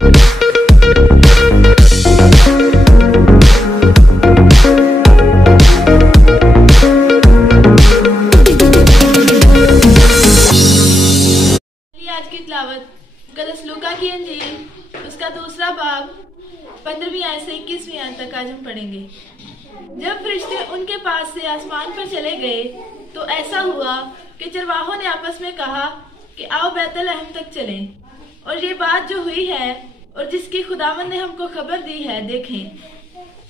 आज की तिलावत मुक़द्दस लूका की इंजील उसका दूसरा बाब 15वीं आयत से 21वीं आयत तक आज हम पढ़ेंगे। जब फरिश्ते उनके पास से आसमान पर चले गए तो ऐसा हुआ कि चरवाहों ने आपस में कहा कि आओ बैतलहम तक चलें और ये बात जो हुई है और जिसकी खुदावंद ने हमको खबर दी है देखें।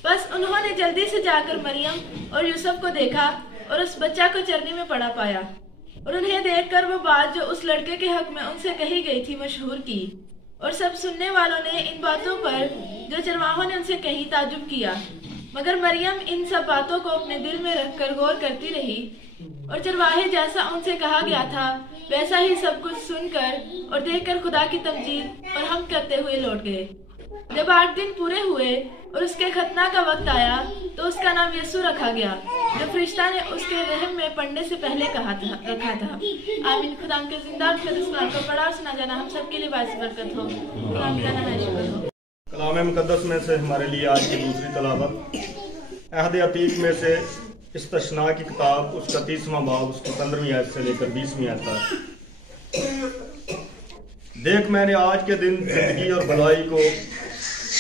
बस उन्होंने जल्दी से जाकर मरियम और यूसुफ को देखा और उस बच्चा को चरनी में पड़ा पाया और उन्हें देखकर वो बात जो उस लड़के के हक में उनसे कही गई थी मशहूर की। और सब सुनने वालों ने इन बातों पर जो चरवाहों ने उनसे कही ताजुब किया, मगर मरियम इन सब बातों को अपने दिल में रखकर गौर करती रही और चरवाहे जैसा उनसे कहा गया था वैसा ही सब कुछ सुनकर और देखकर खुदा की तमजीद और हम करते हुए लौट गए। जब 8 दिन पूरे हुए और उसके खतना का वक्त आया तो उसका नाम यीशु रखा गया जो फरिश्ता ने उसके रहम में पढ़ने से पहले रखा था। आमीन। खुदा के जिंदा कुरान को पढ़ा और सुना जाना हम सबके लिए बाइस बरकत हो। कलाम मुकद्दस में से हमारे लिए आज की दूसरी तलावत अहद अतीक में से इस्तशना की किताब उसका 30वां बाब उसकी 15वीं आयत से लेकर 20वीं आयत तक। देख मैंने आज के दिन जिंदगी और भलाई को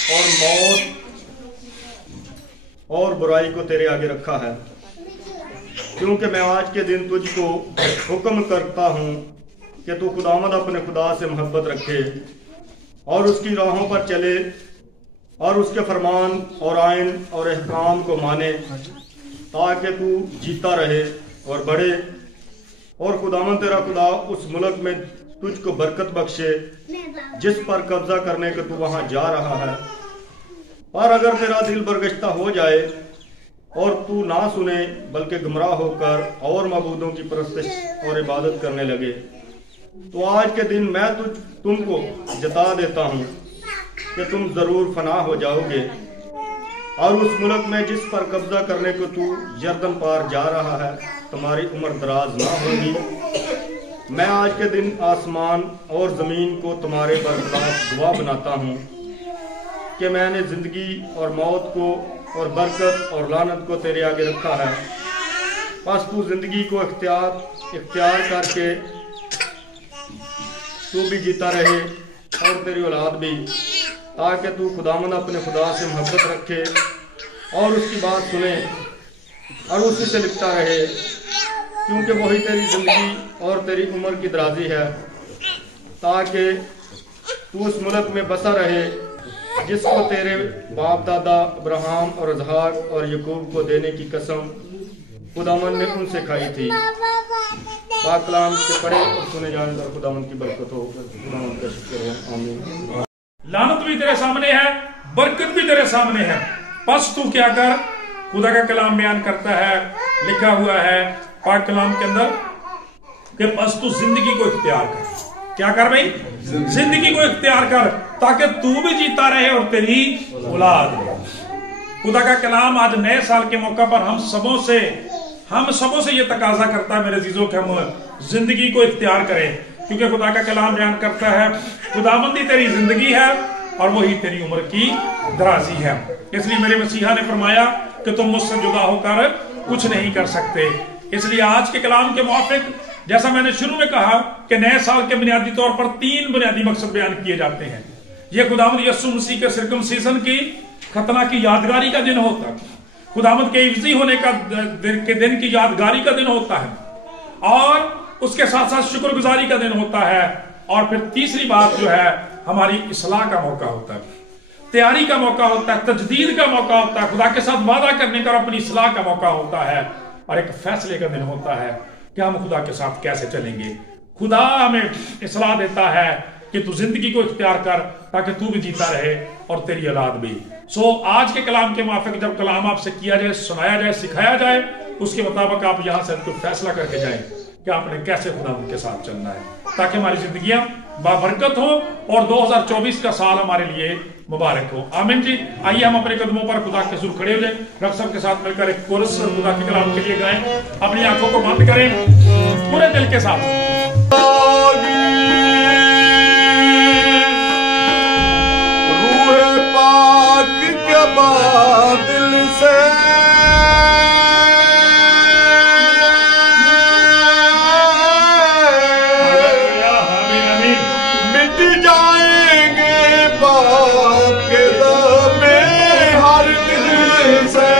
और मौत और बुराई को तेरे आगे रखा है, क्योंकि मैं आज के दिन तुझको हुक्म करता हूँ कि तू खुदावंद अपने खुदा से मोहब्बत रखे और उसकी राहों पर चले और उसके फरमान और आइन और अहकाम को माने, ताकि तू जीता रहे और बढ़े और खुदावंद तेरा खुदा उस मुल्क में तुझको बरकत बख्शे जिस पर कब्जा करने के तू वहां जा रहा है। और अगर तेरा दिल बरगश्ता हो जाए और तू ना सुने बल्कि गुमराह होकर और मबूदों की परस्तिश और इबादत करने लगे, तो आज के दिन मैं तुमको जता देता हूँ कि तुम जरूर फना हो जाओगे और उस मुल्क में जिस पर कब्जा करने को तू यरदन पार जा रहा है तुम्हारी उम्र दराज ना होगी। मैं आज के दिन आसमान और जमीन को तुम्हारे बरखिलाफ गवाह बनाता हूँ कि मैंने जिंदगी और मौत को और बरकत और लानत को तेरे आगे रखा है। बस तू जिंदगी को इख्तियार करके तू भी जीता रहे और तेरी औलाद भी, ताकि तू खुदावंद अपने खुदा से मोहब्बत रखे और उसकी बात सुने और उसी से लिपटा रहे, क्योंकि वही तेरी जिंदगी और तेरी उम्र की दराजी है, ताकि तू उस मुल्क में बसा रहे जिसको तेरे बाप दादा अब्राहम और इसहाक और याकूब को देने की कसम खुदावंद ने उनसे खाई थी। पाक कलाम के पढ़े और सुने जाने पर खुदावंद की बरकत हो। खुदावंद का शुक्र हो। आमीन। लानत भी तेरे सामने है, बरकत भी तेरे सामने है, बस तू क्या कर। खुदा का कलाम बयान करता है, लिखा हुआ है पाक कलाम के अंदर कि बस तू जिंदगी को इख्तियार कर। क्या कर भाई? जिंदगी को इख्तियार कर, ताकि तू भी जीता रहे और तेरी औलाद भी। खुदा का कलाम आज नए साल के मौका पर हम सबों से ये तकाजा करता है मेरे अजीजों कि हम जिंदगी को इख्तियार करें, क्योंकि खुदा का कलाम बयान करता है खुदाबंदी तेरी जिंदगी है और वही तेरी उम्र की दराजी है। इसलिए मेरे मसीहा ने फरमाया कि तुम मुझसे जुदा होकर कुछ नहीं कर सकते। इसलिए आज के कलाम के मुआफिक, जैसा मैंने शुरू में कहा कि नए साल के बुनियादी तौर पर 3 बुनियादी मकसद बयान किए जाते हैं। यह खुदावंद यीशु मसीह के सर्कमसीजन की खतना की यादगारी का दिन होता है, खुदावंद के इफ्जी होने का दिन की यादगारी का दिन होता है और उसके साथ साथ शुक्रगुजारी का दिन होता है। और फिर तीसरी बात जो है हमारी इस्लाह का मौका होता है, तैयारी का मौका होता है, तजदीद का मौका होता है, खुदा के साथ वादा करने का अपनी इस्लाह का मौका होता है और एक फैसले का दिन होता है कि हम खुदा के साथ कैसे चलेंगे। खुदा हमें इस्लाह देता है कि तू जिंदगी को इख्तियार कर ताकि तू भी जीता रहे और तेरी औलाद भी। सो आज के कलाम के मुताबिक जब कलाम आपसे किया जाए, सुनाया जाए, सिखाया जाए, उसके मुताबिक आप यहां से कोई फैसला करके जाएं कि आपने कैसे खुदा के साथ चलना है, ताकि हमारी जिंदगियां बाबरकत हो और 2024 का साल हमारे लिए मुबारक हो। आमीन जी। आइए हम अपने कदमों पर खुदा के सुर खड़े हो जाए, रब सब के साथ मिलकर एक कोरस खुदा के कलाम के लिए गाएं। अपनी आंखों को बंद करें पूरे दिल के साथ। बादल से मिट जाएंगे बाप के दमे हर दिल से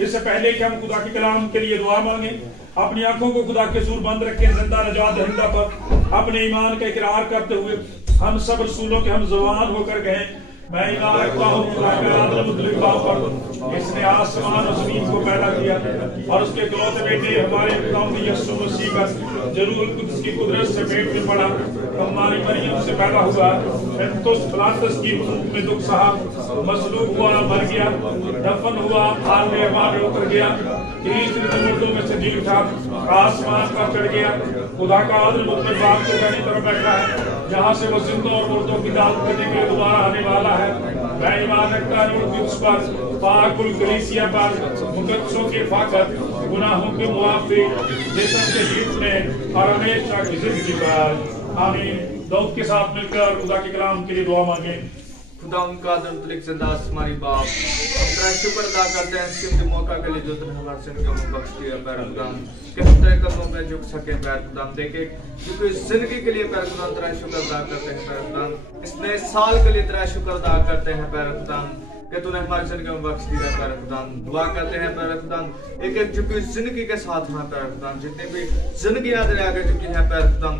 इससे पहले कि हम खुदा के कलाम के लिए दुआ मांगे, अपनी आंखों को खुदा के सूर बंद रखें, जिंदा रजा दहिंदा पर अपने ईमान का इकरार करते हुए हम सब रसूलों के हम जवान होकर गए। मैं ईमान रखता हूँ खुदा के आदम मुतलिक बाप पर, इसने आसमान और जमीन को पैदा किया और उसके इकलौते बेटे हमारे खुदावंद यीशु मसीह का जरूर कुद्स की कुदरत से पेट में पड़ा, हमारी मरियम से पैदा हुआ, पिलातुस की हुकूमत में दुख सहा, मसलूब हुआ, मर गया, दफन हुआ, हाल में हमारे उतर गया, तीसरे दिन मुर्दों में से जी उठा, आसमान पर चढ़ गया, खुदा का आदम मुतलिक बाप को दाहिनी तरफ बैठा है, जहाँ से वो जिंदों और मुर्दों की दाद करने के लिए दोबारा आने वाला है। मैं ईमान रखता हूँ उस पर, पाकुल कलीसिया पर, मुकद्दसों के फाकत, गुनाहों के मुआफ़ी, जिस्म के जीतने और हमेशा की जिंदगी पर। आमीन। दाऊद के साथ मिलकर खुदा के कलाम के लिए दुआ मांगे। खुदा उनका मुतलिक जिंदा आसमानी बाप, हम तेरा शुक्र अदा करते हैं इस कीमती मौका के लिए जो तूने हमारे जिंदगी में बख्श दिया पैर खुदा, कि हम तेरे कदमों में झुक सके पैर खुदा। हम देखे क्योंकि इस जिंदगी के लिए पैर खुदा तेरा शुक्र अदा करते हैं पैर खुदा, इस नए साल के लिए तेरा शुक्र अदा करते हैं पैर खुदा कि तूने हमारी जिंदगी में बख्श दिया पैर खुदा। दुआ करते हैं पैर खुदा एक एक झुकी जिंदगी के साथ हैं पैर खुदा, जितनी भी जिंदगियां तेरे आगे झुकी हैं पैर खुदा,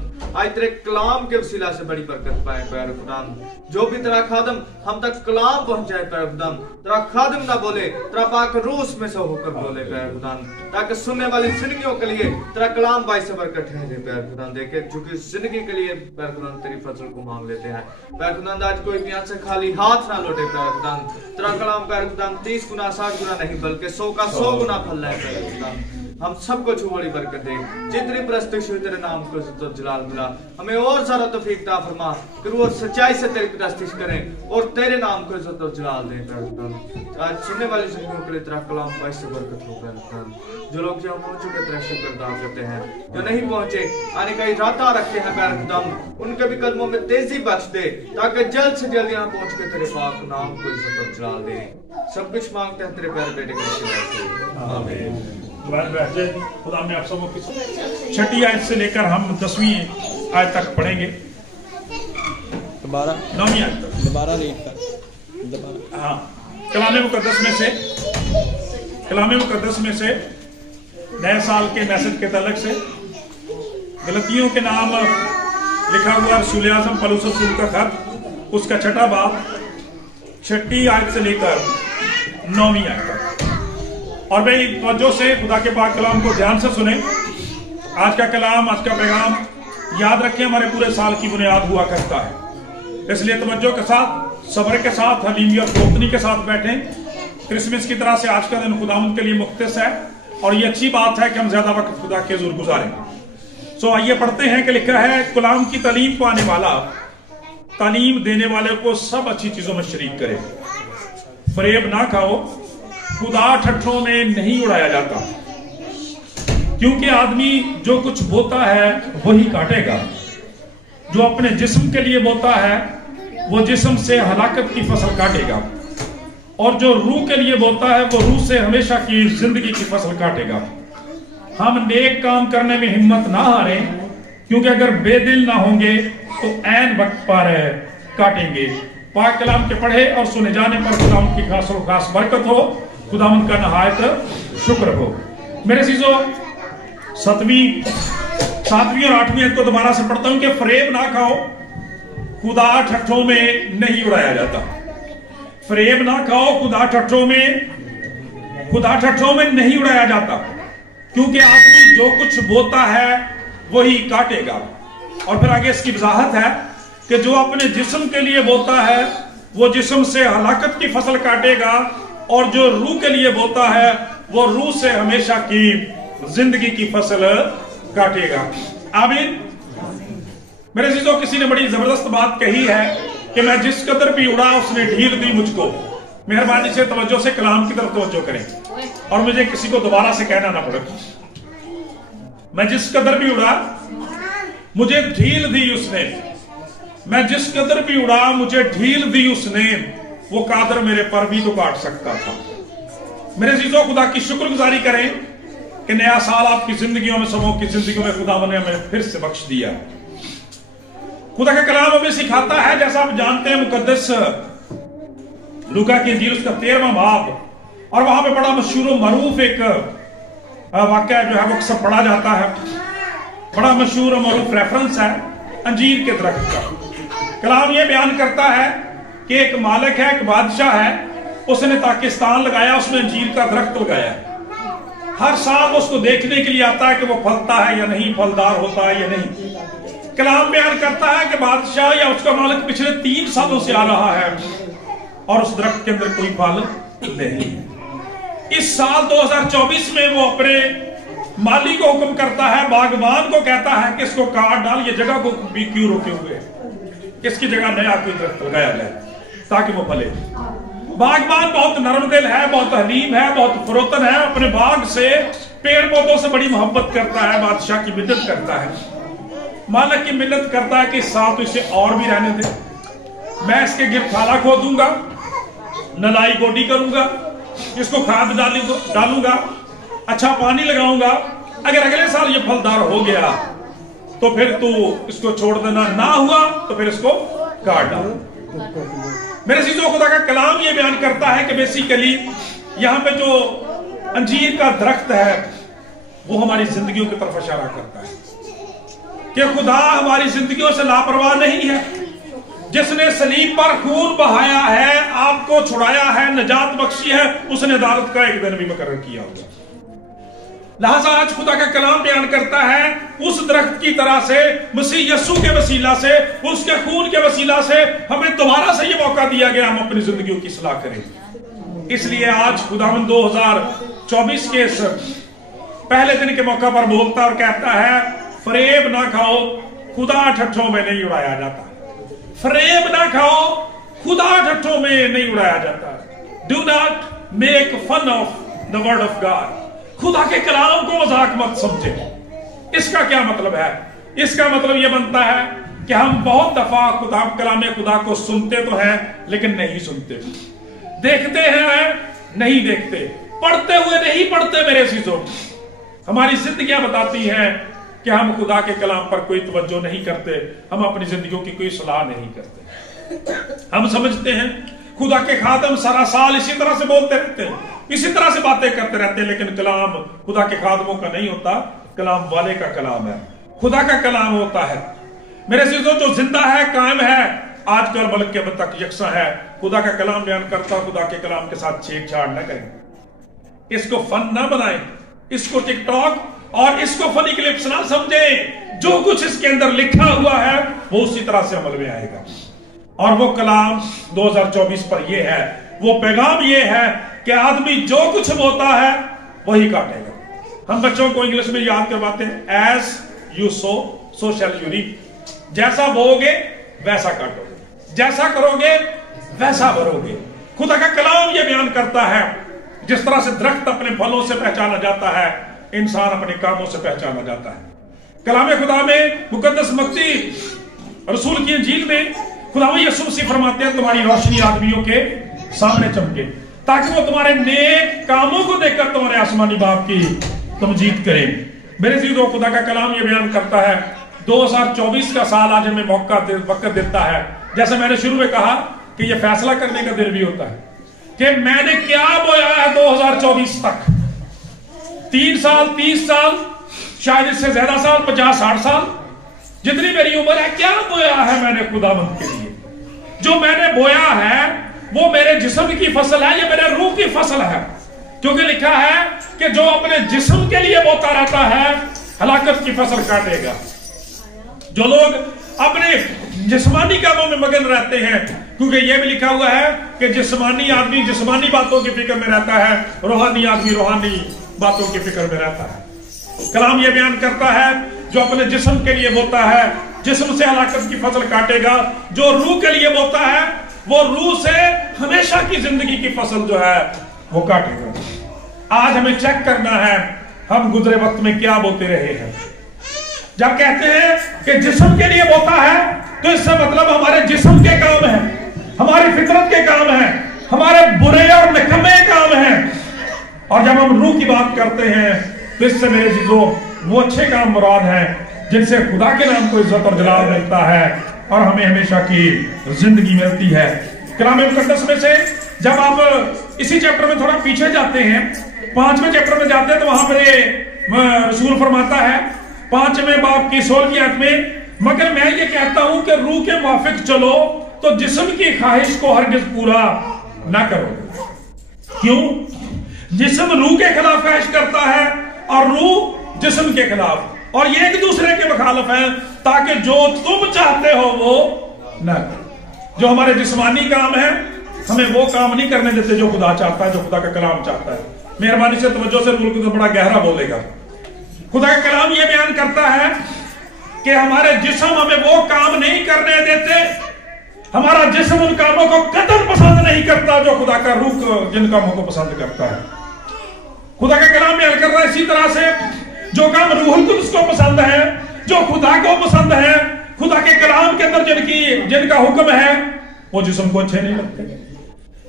आज तेरे कलाम के वसीला से बड़ी बरकत पाए पैर खुदा। जो भी तेरा खादम हम तक कलाम पहुंचाए पैर खुदा, तेरा खादम ना बोले, तेरा पाक रूस में से होकर बोले पैर खुदा, ताकि सुनने वाली जिंदगियों के लिए तेरा कलाम बाइस बरकत ठहरे पैर खुदा। देखे झुकी जिंदगी के लिए पैर खुदा तेरी फसल को मांग लेते हैं पैर खुदा। आज कोई यहाँ से खाली हाथ ना लौटे पैर खुदा, तेरा कलाम पैर खुदा 30 गुना 60 गुना नहीं बल्कि 100 का 100 गुना फल है पैर खुदा। हम सबको छू बड़ी बरकत दे, जितनी प्रस्तुत हुई तेरे नाम को इज्जत जलाल मिला, हमें और सारा तौफीक ता फरमा कि वो सच्चाई से तेरी प्रस्तुत करें और तेरे नाम को इज्जत और जलाल दें पैर खुदा। आज सुनने वाली जिंदगियों के लिए तेरा कलाम बाइस से बरकत हो पैर खुदा। जो लोग जहाँ पहुंच चुके तेरा शुक्र अदा करते हैं, जो नहीं पहुंचे आने का इरादा रखते हैं पैर खुदा, उनके भी कदमों में तेजी बख्श दे ताकि जल्द से जल्द यहाँ पहुंच के तेरे पाक नाम को इज्जत और जलाल दे। सब कुछ मांगते हैं तेरे प्यारे बेटे के वसीले। आमीन। खुदा में आप सबको 6ठी आयत से लेकर हम 10वीं आयत तक पढ़ेंगे, 9वीं आयत तक दोबारा रीड कर। हाँ, कलाम मुकद्दस में से नए साल के मैसेज के तलक से गलतियों के नाम लिखा हुआ रसूल आज़म पौलुस रसूल का खत, उसका 6ठा बाब 6ठी आयत से लेकर 9वीं आयत तक। और भाई तवज्जो से खुदा के पाक कलाम को ध्यान से सुने। आज का कलाम, आज का पैगाम याद रखें हमारे पूरे साल की बुनियाद हुआ करता है, इसलिए तवज्जो के साथ, सब्र के साथ, हलीमी और कोतनी के साथ बैठें। क्रिसमस की तरह से आज का दिन खुदावंद के लिए मुख्तस है और ये अच्छी बात है कि हम ज्यादा वक्त खुदा के हुज़ूर गुजारें। सो आइए पढ़ते हैं कि लिखा है, कलाम की तालीम पाने वाला तालीम देने वाले को सब अच्छी चीजों में शरीक करे, फरेब ना खाओ, खुदा ठट्ठों में नहीं उड़ाया जाता, क्योंकि आदमी जो कुछ बोता है वही काटेगा। जो अपने जिस्म के लिए बोता है वो जिस्म से हलाकत की फसल काटेगा, और जो रूह के लिए बोता है वो रूह से हमेशा की जिंदगी की फसल काटेगा। हम नेक काम करने में हिम्मत ना हारें, क्योंकि अगर बेदिल ना होंगे तो ऐन वक्त पर काटेंगे। पाक कलाम के पढ़े और सुने जाने पर खुदावंद की खास और खास बरकत हो, खुदावंद का नहायत शुक्र हो। मेरे चीजों 7वीं और 8वीं को दोबारा से पढ़ता हूं कि फरेब ना खाओ, खुदा ठट्ठों में नहीं उड़ाया जाता। फरेब ना खाओ, खुदा ठट्ठों में नहीं उड़ाया जाता, क्योंकि आदमी जो कुछ बोता है वही काटेगा। और फिर आगे इसकी वजाहत है कि जो अपने जिस्म के लिए बोता है वो जिस्म से हलाकत की फसल काटेगा, और जो रूह के लिए बोता है वो रूह से हमेशा की जिंदगी की फसल काटेगा। आमीन। मेरे चीजों, किसी ने बड़ी जबरदस्त बात कही है कि मैं जिस कदर भी उड़ा उसने ढील दी मुझको। मेहरबानी से तवज्जो से कलाम की तरफ तवज्जो करें और मुझे किसी को दोबारा से कहना ना पड़े। मैं जिस कदर भी उड़ा मुझे ढील दी उसने, मैं जिस कदर भी उड़ा मुझे ढील दी उसने, वो कादर मेरे पर भी तो काट सकता था। मेरे चीजों, खुदा की शुक्रगुजारी करें कि नया साल आपकी जिंदगियों में, सबों की जिंदगियों में खुदा ने हमें फिर से बख्श दिया। खुदा का कलाम हमें सिखाता है, जैसा आप जानते हैं, मुकद्दस लूका की इंजील उसका 13वां बाब, और वहां पे बड़ा मशहूर मरूफ एक वाक्य जो है वो सब पढ़ा जाता है। बड़ा मशहूर मरूफ रेफरेंस है अंजीर के दरख्त का। कलाम ये बयान करता है कि एक मालिक है, एक बादशाह है, उसने पाकिस्तान लगाया, उसने अंजीर का दरख्त लगाया। हर साल उसको देखने के लिए आता है कि वो फलता है या नहीं, फलदार होता है या नहीं। कलाम बयान करता है कि बादशाह या उसका मालिक पिछले 3 सालों से आ रहा है और उस दरख्त के अंदर कोई फल नहीं। इस साल 2024 में वो अपने माली को हुक्म करता है, बागबान को कहता है कि इसको काट डाल, ये जगह को भी क्यों रोके हुए, इसकी जगह नया कोई दरख्त लगाया जाए ताकि वो फले। बागबान बहुत नरम दिल है, बहुत हलीम है, बहुत फरोतन है, अपने बाग से पेड़ पौधों से बड़ी मोहब्बत करता है, बादशाह की मिन्नत करता है, मालिक की मिन्नत करता है कि साथ इसे और भी रहने दे, मैं इसके गिर थाला खोदूंगा, नलाई गोडी करूंगा, इसको खाद डालूंगा, अच्छा पानी लगाऊंगा, अगर अगले साल ये फलदार हो गया तो फिर तू इसको छोड़ देना, ना हुआ तो फिर इसको काट डाल। मेरे चीजों, खुदा का कलाम ये बयान करता है कि बेसिकली यहां पे जो अंजीर का दरख्त है वो हमारी जिंदगियों की तरफ इशारा करता है कि खुदा हमारी जिंदगियों से लापरवाह नहीं है। जिसने सलीब पर खून बहाया है, आपको छुड़ाया है, निजात बख्शी है, उसने अदालत का एक दिन भी मुकर्रर किया होगा। लिहाजा आज खुदा का कलाम बयान करता है उस दरख्त की तरह से, मसीह यीशु के वसीला से, उसके खून के वसीला से हमें दोबारा से ये मौका दिया गया हम अपनी जिंदगियों की इस्लाह करें। इसलिए आज खुदावंद 2024 के इस पहले दिन के मौका पर बोलता और कहता है, फरेब ना खाओ, खुदा ठट्ठों में नहीं उड़ाया जाता। फरेब ना खाओ, खुदा ठट्ठों में नहीं उड़ाया जाता। Do not make fun of the word of God. खुदा के कलाम को मजाक मत समझे। इसका क्या मतलब है? इसका मतलब यह बनता है कि हम बहुत दफा कलाम खुदा को सुनते तो हैं लेकिन नहीं सुनते, देखते हैं नहीं देखते, पढ़ते हुए नहीं पढ़ते। मेरे चीजों, हमारी जिंदगियां बताती हैं कि हम खुदा के कलाम पर कोई तवज्जो नहीं करते, हम अपनी जिंदगियों की कोई सलाह नहीं करते। हम समझते हैं खुदा के खादम सारा साल इसी तरह से बोलते रहते हैं, इसी तरह से बातें करते रहते हैं, लेकिन कलाम खुदा के खादमों का नहीं होता, कलाम वाले का कलाम है, खुदा का कलाम होता है। मेरे चीजों, जो जिंदा है, कायम है, आजकल बल्कि अब तक यकसा है, खुदा का कलाम बयान करता, खुदा के कलाम के साथ छेड़छाड़ न करें, इसको फन ना बनाएं, इसको टिकटॉक और इसको फनी क्लिप्स ना समझें। जो कुछ इसके अंदर लिखा हुआ है वो उसी तरह से अमल में आएगा। और वो कलाम 2024 पर ये है, वो पैगाम ये है कि आदमी जो कुछ बोता है वही काटेगा। हम बच्चों को इंग्लिश में याद करवाते हैं, as you sow so shall you reap. जैसा बोओगे वैसा काटोगे, जैसा करोगे वैसा भरोगे। खुदा का कलाम ये बयान करता है, जिस तरह से दरख्त अपने फलों से पहचाना जाता है, इंसान अपने कामों से पहचाना जाता है। कलाम खुदा में मुकद्दस मत्ती रसूल की इंजील में खुदा यीशु मसीह फरमाते हैं, तुम्हारी रोशनी आदमियों के सामने चमके ताकि वो तुम्हारे नेक कामों को देखकर तुम्हारे आसमानी बाप की तमजीद करें। मेरे चीजों, खुदा का कलाम ये बयान करता है 2024 का साल आज हमें वक्त देता है। जैसे मैंने शुरू में कहा कि ये फैसला करने का दिन भी होता है कि मैंने क्या बोया है 2024 तक। 3 साल, 30 साल, शायद इससे ज्यादा साल, 50-60 साल, जितनी मेरी उम्र है, क्या बोया है मैंने खुदावंद के लिए। जो मैंने बोया है वो मेरे जिस्म की फसल है, ये मेरे रूह की फसल है। क्योंकि लिखा है कि जो अपने जिस्म के लिए बोता रहता है हलाकत की फसल काटेगा। जो लोग अपने जिस्मानी कामों में मगन रहते हैं, क्योंकि यह भी लिखा हुआ है कि जिस्मानी आदमी जिस्मानी बातों की फिक्र में रहता है, रूहानी आदमी रूहानी बातों की फिक्र में रहता है। कलाम यह बयान करता है, जो अपने जिस्म के लिए बोता है जिस्म से हलाकत की फसल काटेगा, जो रूह के लिए बोता है वो रूह से हमेशा की जिंदगी की फसल जो है वो काटेगा। आज हमें चेक करना है हम गुजरे वक्त में क्या बोते रहे हैं। जब कहते हैं कि जिस्म के लिए बोता है तो इससे मतलब हमारे जिस्म के काम है, हमारी फितरत के काम है, हमारे बुरे और निकम्मे काम है। और जब हम रूह की बात करते हैं तो इससे मेरे चीजों वो अच्छे काम मुराद हैं जिनसे खुदा के नाम को इज्जत और जलाल मिलता है और हमें हमेशा की जिंदगी मिलती है। कलाम मुकद्दस में से जब आप इसी चैप्टर में थोड़ा पीछे जाते हैं, 5वें चैप्टर में जाते हैं, तो वहां पर रसूल फरमाता है 5वें बाब की 16वीं आयत में, मगर मैं ये कहता हूं कि रूह के मुआफिक चलो तो जिस्म की ख्वाहिश को हरगिज पूरा ना करो। क्यों? जिस्म रूह के खिलाफ ख्वाहिश करता है और रूह जिस्म के खिलाफ, और ये एक दूसरे के मुखालिफ है, ताकि जो तुम चाहते हो वो ना करो। जो हमारे जिस्मानी काम है हमें वो काम नहीं करने देते जो खुदा चाहता है, जो खुदा का कलाम चाहता है। मेहरबानी से तवज्जो से रूल को तो बड़ा गहरा बोलेगा। खुदा का कलाम ये बयान करता है कि हमारे जिस्म हमें वो काम नहीं करने देते, हमारा जिस्म उन कामों को कतई पसंद नहीं करता जो खुदा का रूह जिन कामों को पसंद करता है। खुदा का कलाम बयान कर रहा है इसी तरह से जो काम रूहुल कुद्स को पसंद है, जो खुदा को पसंद है, खुदा के कलाम के अंदर जिनका हुक्म है, वो जिस्म को अच्छे नहीं लगते।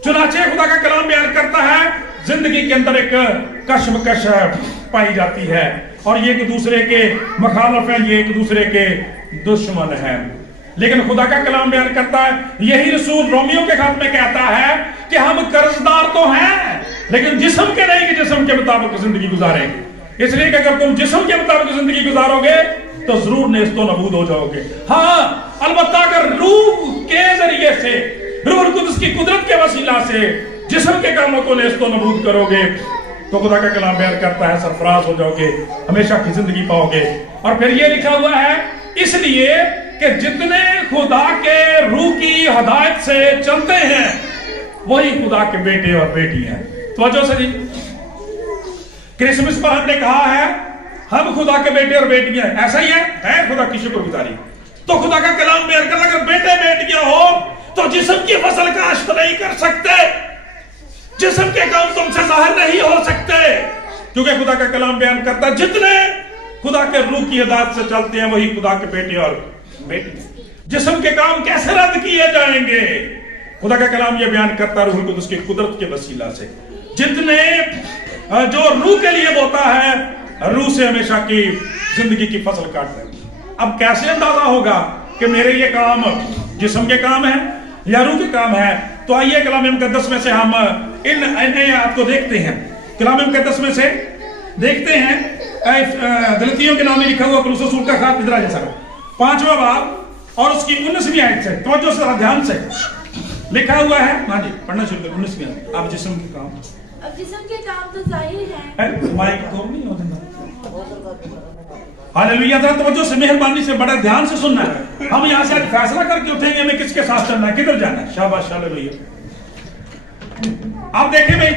चुनाचे खुदा का कलाम बयान करता है जिंदगी के अंदर एक कशमकश पाई जाती है और ये एक दूसरे के मुखालिफ हैं, ये एक दूसरे के दुश्मन हैं। लेकिन खुदा का कलाम बयान करता है, यही रसूल रोमियो के खात में कहता है कि हम कर्जदार तो हैं लेकिन जिस्म के नहीं कि जिस्म के मुताबिक जिंदगी गुजारेंगे। इसलिए कि अगर तुम जिस्म के मुताबिक जिंदगी गुजारोगे तो जरूर नेस्तो नबूद हो जाओगे। हाँ, अलबत्ता अगर रूह के जरिए से, रूह कुद्स की कुदरत के वसीला से जिस्म के कामों को नेस्तो नबूद करोगे तो खुदा का कलाम बयान करता है सरफराज हो जाओगे, हमेशा की जिंदगी पाओगे। और फिर ये लिखा हुआ है इसलिए कि जितने खुदा के रूह की हदायत से चलते हैं वही खुदा के बेटे और बेटी हैं। तो वजह से जी क्रिसमस पर हमने कहा है हम खुदा के बेटे और बेटियां हैं, ऐसा ही है खुदा की शुक्रगुजारी। तो खुदा का कलाम बयान कर, अगर बेटे बेटियां हो तो जिस्म की फसल काश्त नहीं कर सकते, जिस्म के काम तुमसे जाहिर नहीं हो सकते, क्योंकि खुदा का कलाम बयान करता है जितने खुदा के रूह की हिदायत से चलते हैं वही खुदा के बेटे और बेटी। जिस्म के काम कैसे रद्द किए जाएंगे? खुदा का कलाम ये बयान करता रूह कुद्स की कुदरत के वसीला से। जितने जो रूह के लिए बोता है रूह से हमेशा की जिंदगी की फसल काटते हैं। अब कैसे अंदाजा होगा कि मेरे ये काम जिस्म के काम है या रूह के काम है? तो आइए कलाम मुकद्दस में से हम इन आपको देखते हैं। कलाम मुकद्दस में से देखते हैं गलतियों के नाम में लिखा हुआ पौलुस रसूल का खात इधर जैसा 5वां बाब और उसकी 19वीं आयत से तवज्जो से ध्यान से लिखा हुआ है। हाँ जी, पढ़ना शुरू करो 19वीं आयत। अब जिस्म के काम, अब जिस्म के काम तो जाहिर है। माइक को नहीं होता। हालेलुया। जरा तवज्जो से, मेहरबानी से, बड़ा ध्यान से सुनना है। हम यहाँ से आज फैसला करके उठेंगे हमें किसके साथ चलना है, किधर जाना है। शाबाश, हालेलुया। आप देखें भाई,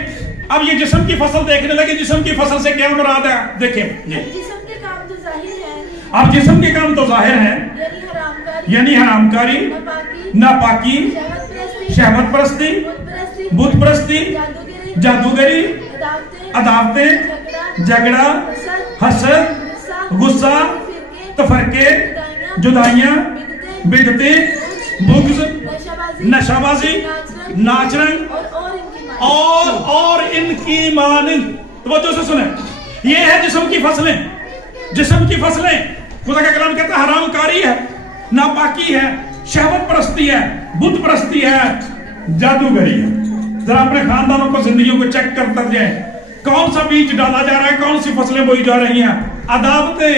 अब ये जिस्म की फसल देखने लगे। जिस्म की फसल से क्या मुराद है? देखें ये जिस्म के काम तो जाहिर है। अब जिस्म के काम तो जाहिर है यानी हरामकारी, नापाकी, शहवत परस्ती, बुत परस्ती, जादूगरी, अदावतें, झगड़ा, हसद, गुस्सा, तफरके, जुदाइयां, बिदतें, बुग़्ज़, नशाबाजी, नाचरंग और इनकी मानिंद। तो से सुने, ये है जिस्म की फसलें। जिस्म की फसलें खुदा का कलाम कहता है हरामकारी है, नापाकी है, शहवत परस्ती है, बुत परस्ती है, जादूगरी है। जरा अपने खानदानों को, जिंदगियों को चेक करते जाए, कौन सा बीज डाला जा रहा है, कौन सी फसलें बोई जा रही हैं। अदावतें,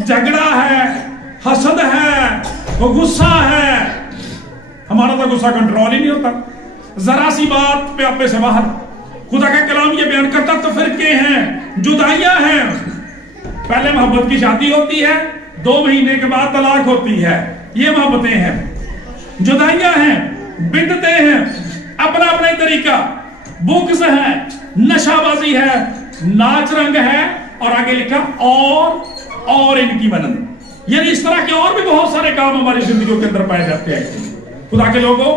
झगड़ा है, हसद है, वो गुस्सा है। हमारा तो गुस्सा कंट्रोल ही नहीं होता, जरा सी बात पे आपे से बाहर। खुदा का कलाम ये बयान करता तो फिर के हैं, जुदाइयां हैं। पहले मोहब्बत की शादी होती है, 2 महीने के बाद तलाक होती है, ये मोहब्बतें हैं। जुदाइयां हैं, बिदतें हैं, अपना अपना तरीका, बुग़्ज़ है, नशाबाजी है, नाच रंग है, और आगे लिखा और इनकी मनन। यानी इस तरह के और भी बहुत सारे काम हमारी जिंदगियों के अंदर पाए जाते हैं। खुदा के लोगों,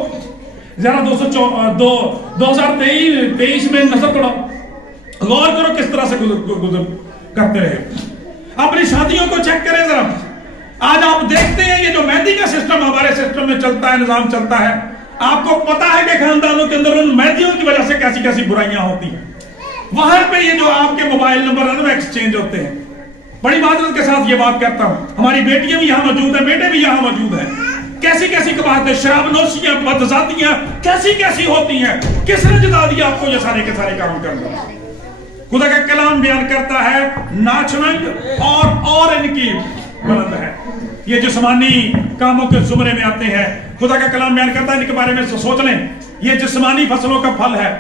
जरा 2023 में नजर करो, गौर करो किस तरह से गुजर करते रहे। अपनी शादियों को चेक करें जरा। आज आप देखते हैं ये जो मेहंदी का सिस्टम हमारे सिस्टम में चलता है, निजाम चलता है, आपको पता है कि खानदानों के अंदर उन मेहंदियों की वजह से कैसी कैसी बुराइयां होती हैं। वहां पे ये जो आपके मोबाइल नंबर है एक्सचेंज होते हैं। बड़ी माजरत के साथ ये बात करता हूं, हमारी बेटियां भी यहां मौजूद है, बेटे भी यहां मौजूद हैं। कैसी कैसी बातें, शराबनोशियां, बदजातियां कैसी कैसी होती हैं। किसने जिता दिया आपको ये सारे के सारे काम करना? खुदा का कलाम बयान करता है नाचरंग और इनकी बुलंद है। ये जिस्मानी कामों के जुमरे में आते हैं। खुदा का कलाम बयान करता है इनके बारे में सोच लें, ये जिस्मानी फसलों का फल है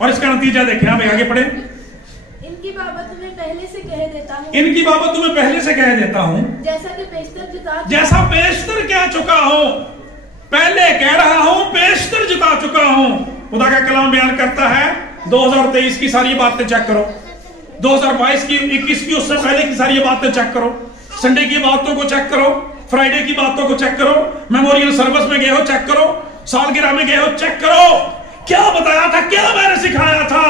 और इसका नतीजा देखें। हम आगे पढ़े। इनकी बाबत तुम्हें पहले से कह देता हूँ, इनकी बाबत तुम्हें पहले से कह देता हूँ, जैसा पेशतर कह चुका हूँ, पहले कह रहा हूँ, पेशतर जिता चुका हूँ। खुदा का कलाम बयान करता है 2023 की सारी बातें चेक करो, 2022 की 21 की उससे पहले की सारी बातें चेक करो, संडे की बातों को चेक करो, फ्राइडे की बातों को चेक करो, मेमोरियल सर्विस में गए हो चेक करो, सालगिरह में गए हो चेक करो। क्या बताया था, क्या मैंने सिखाया था,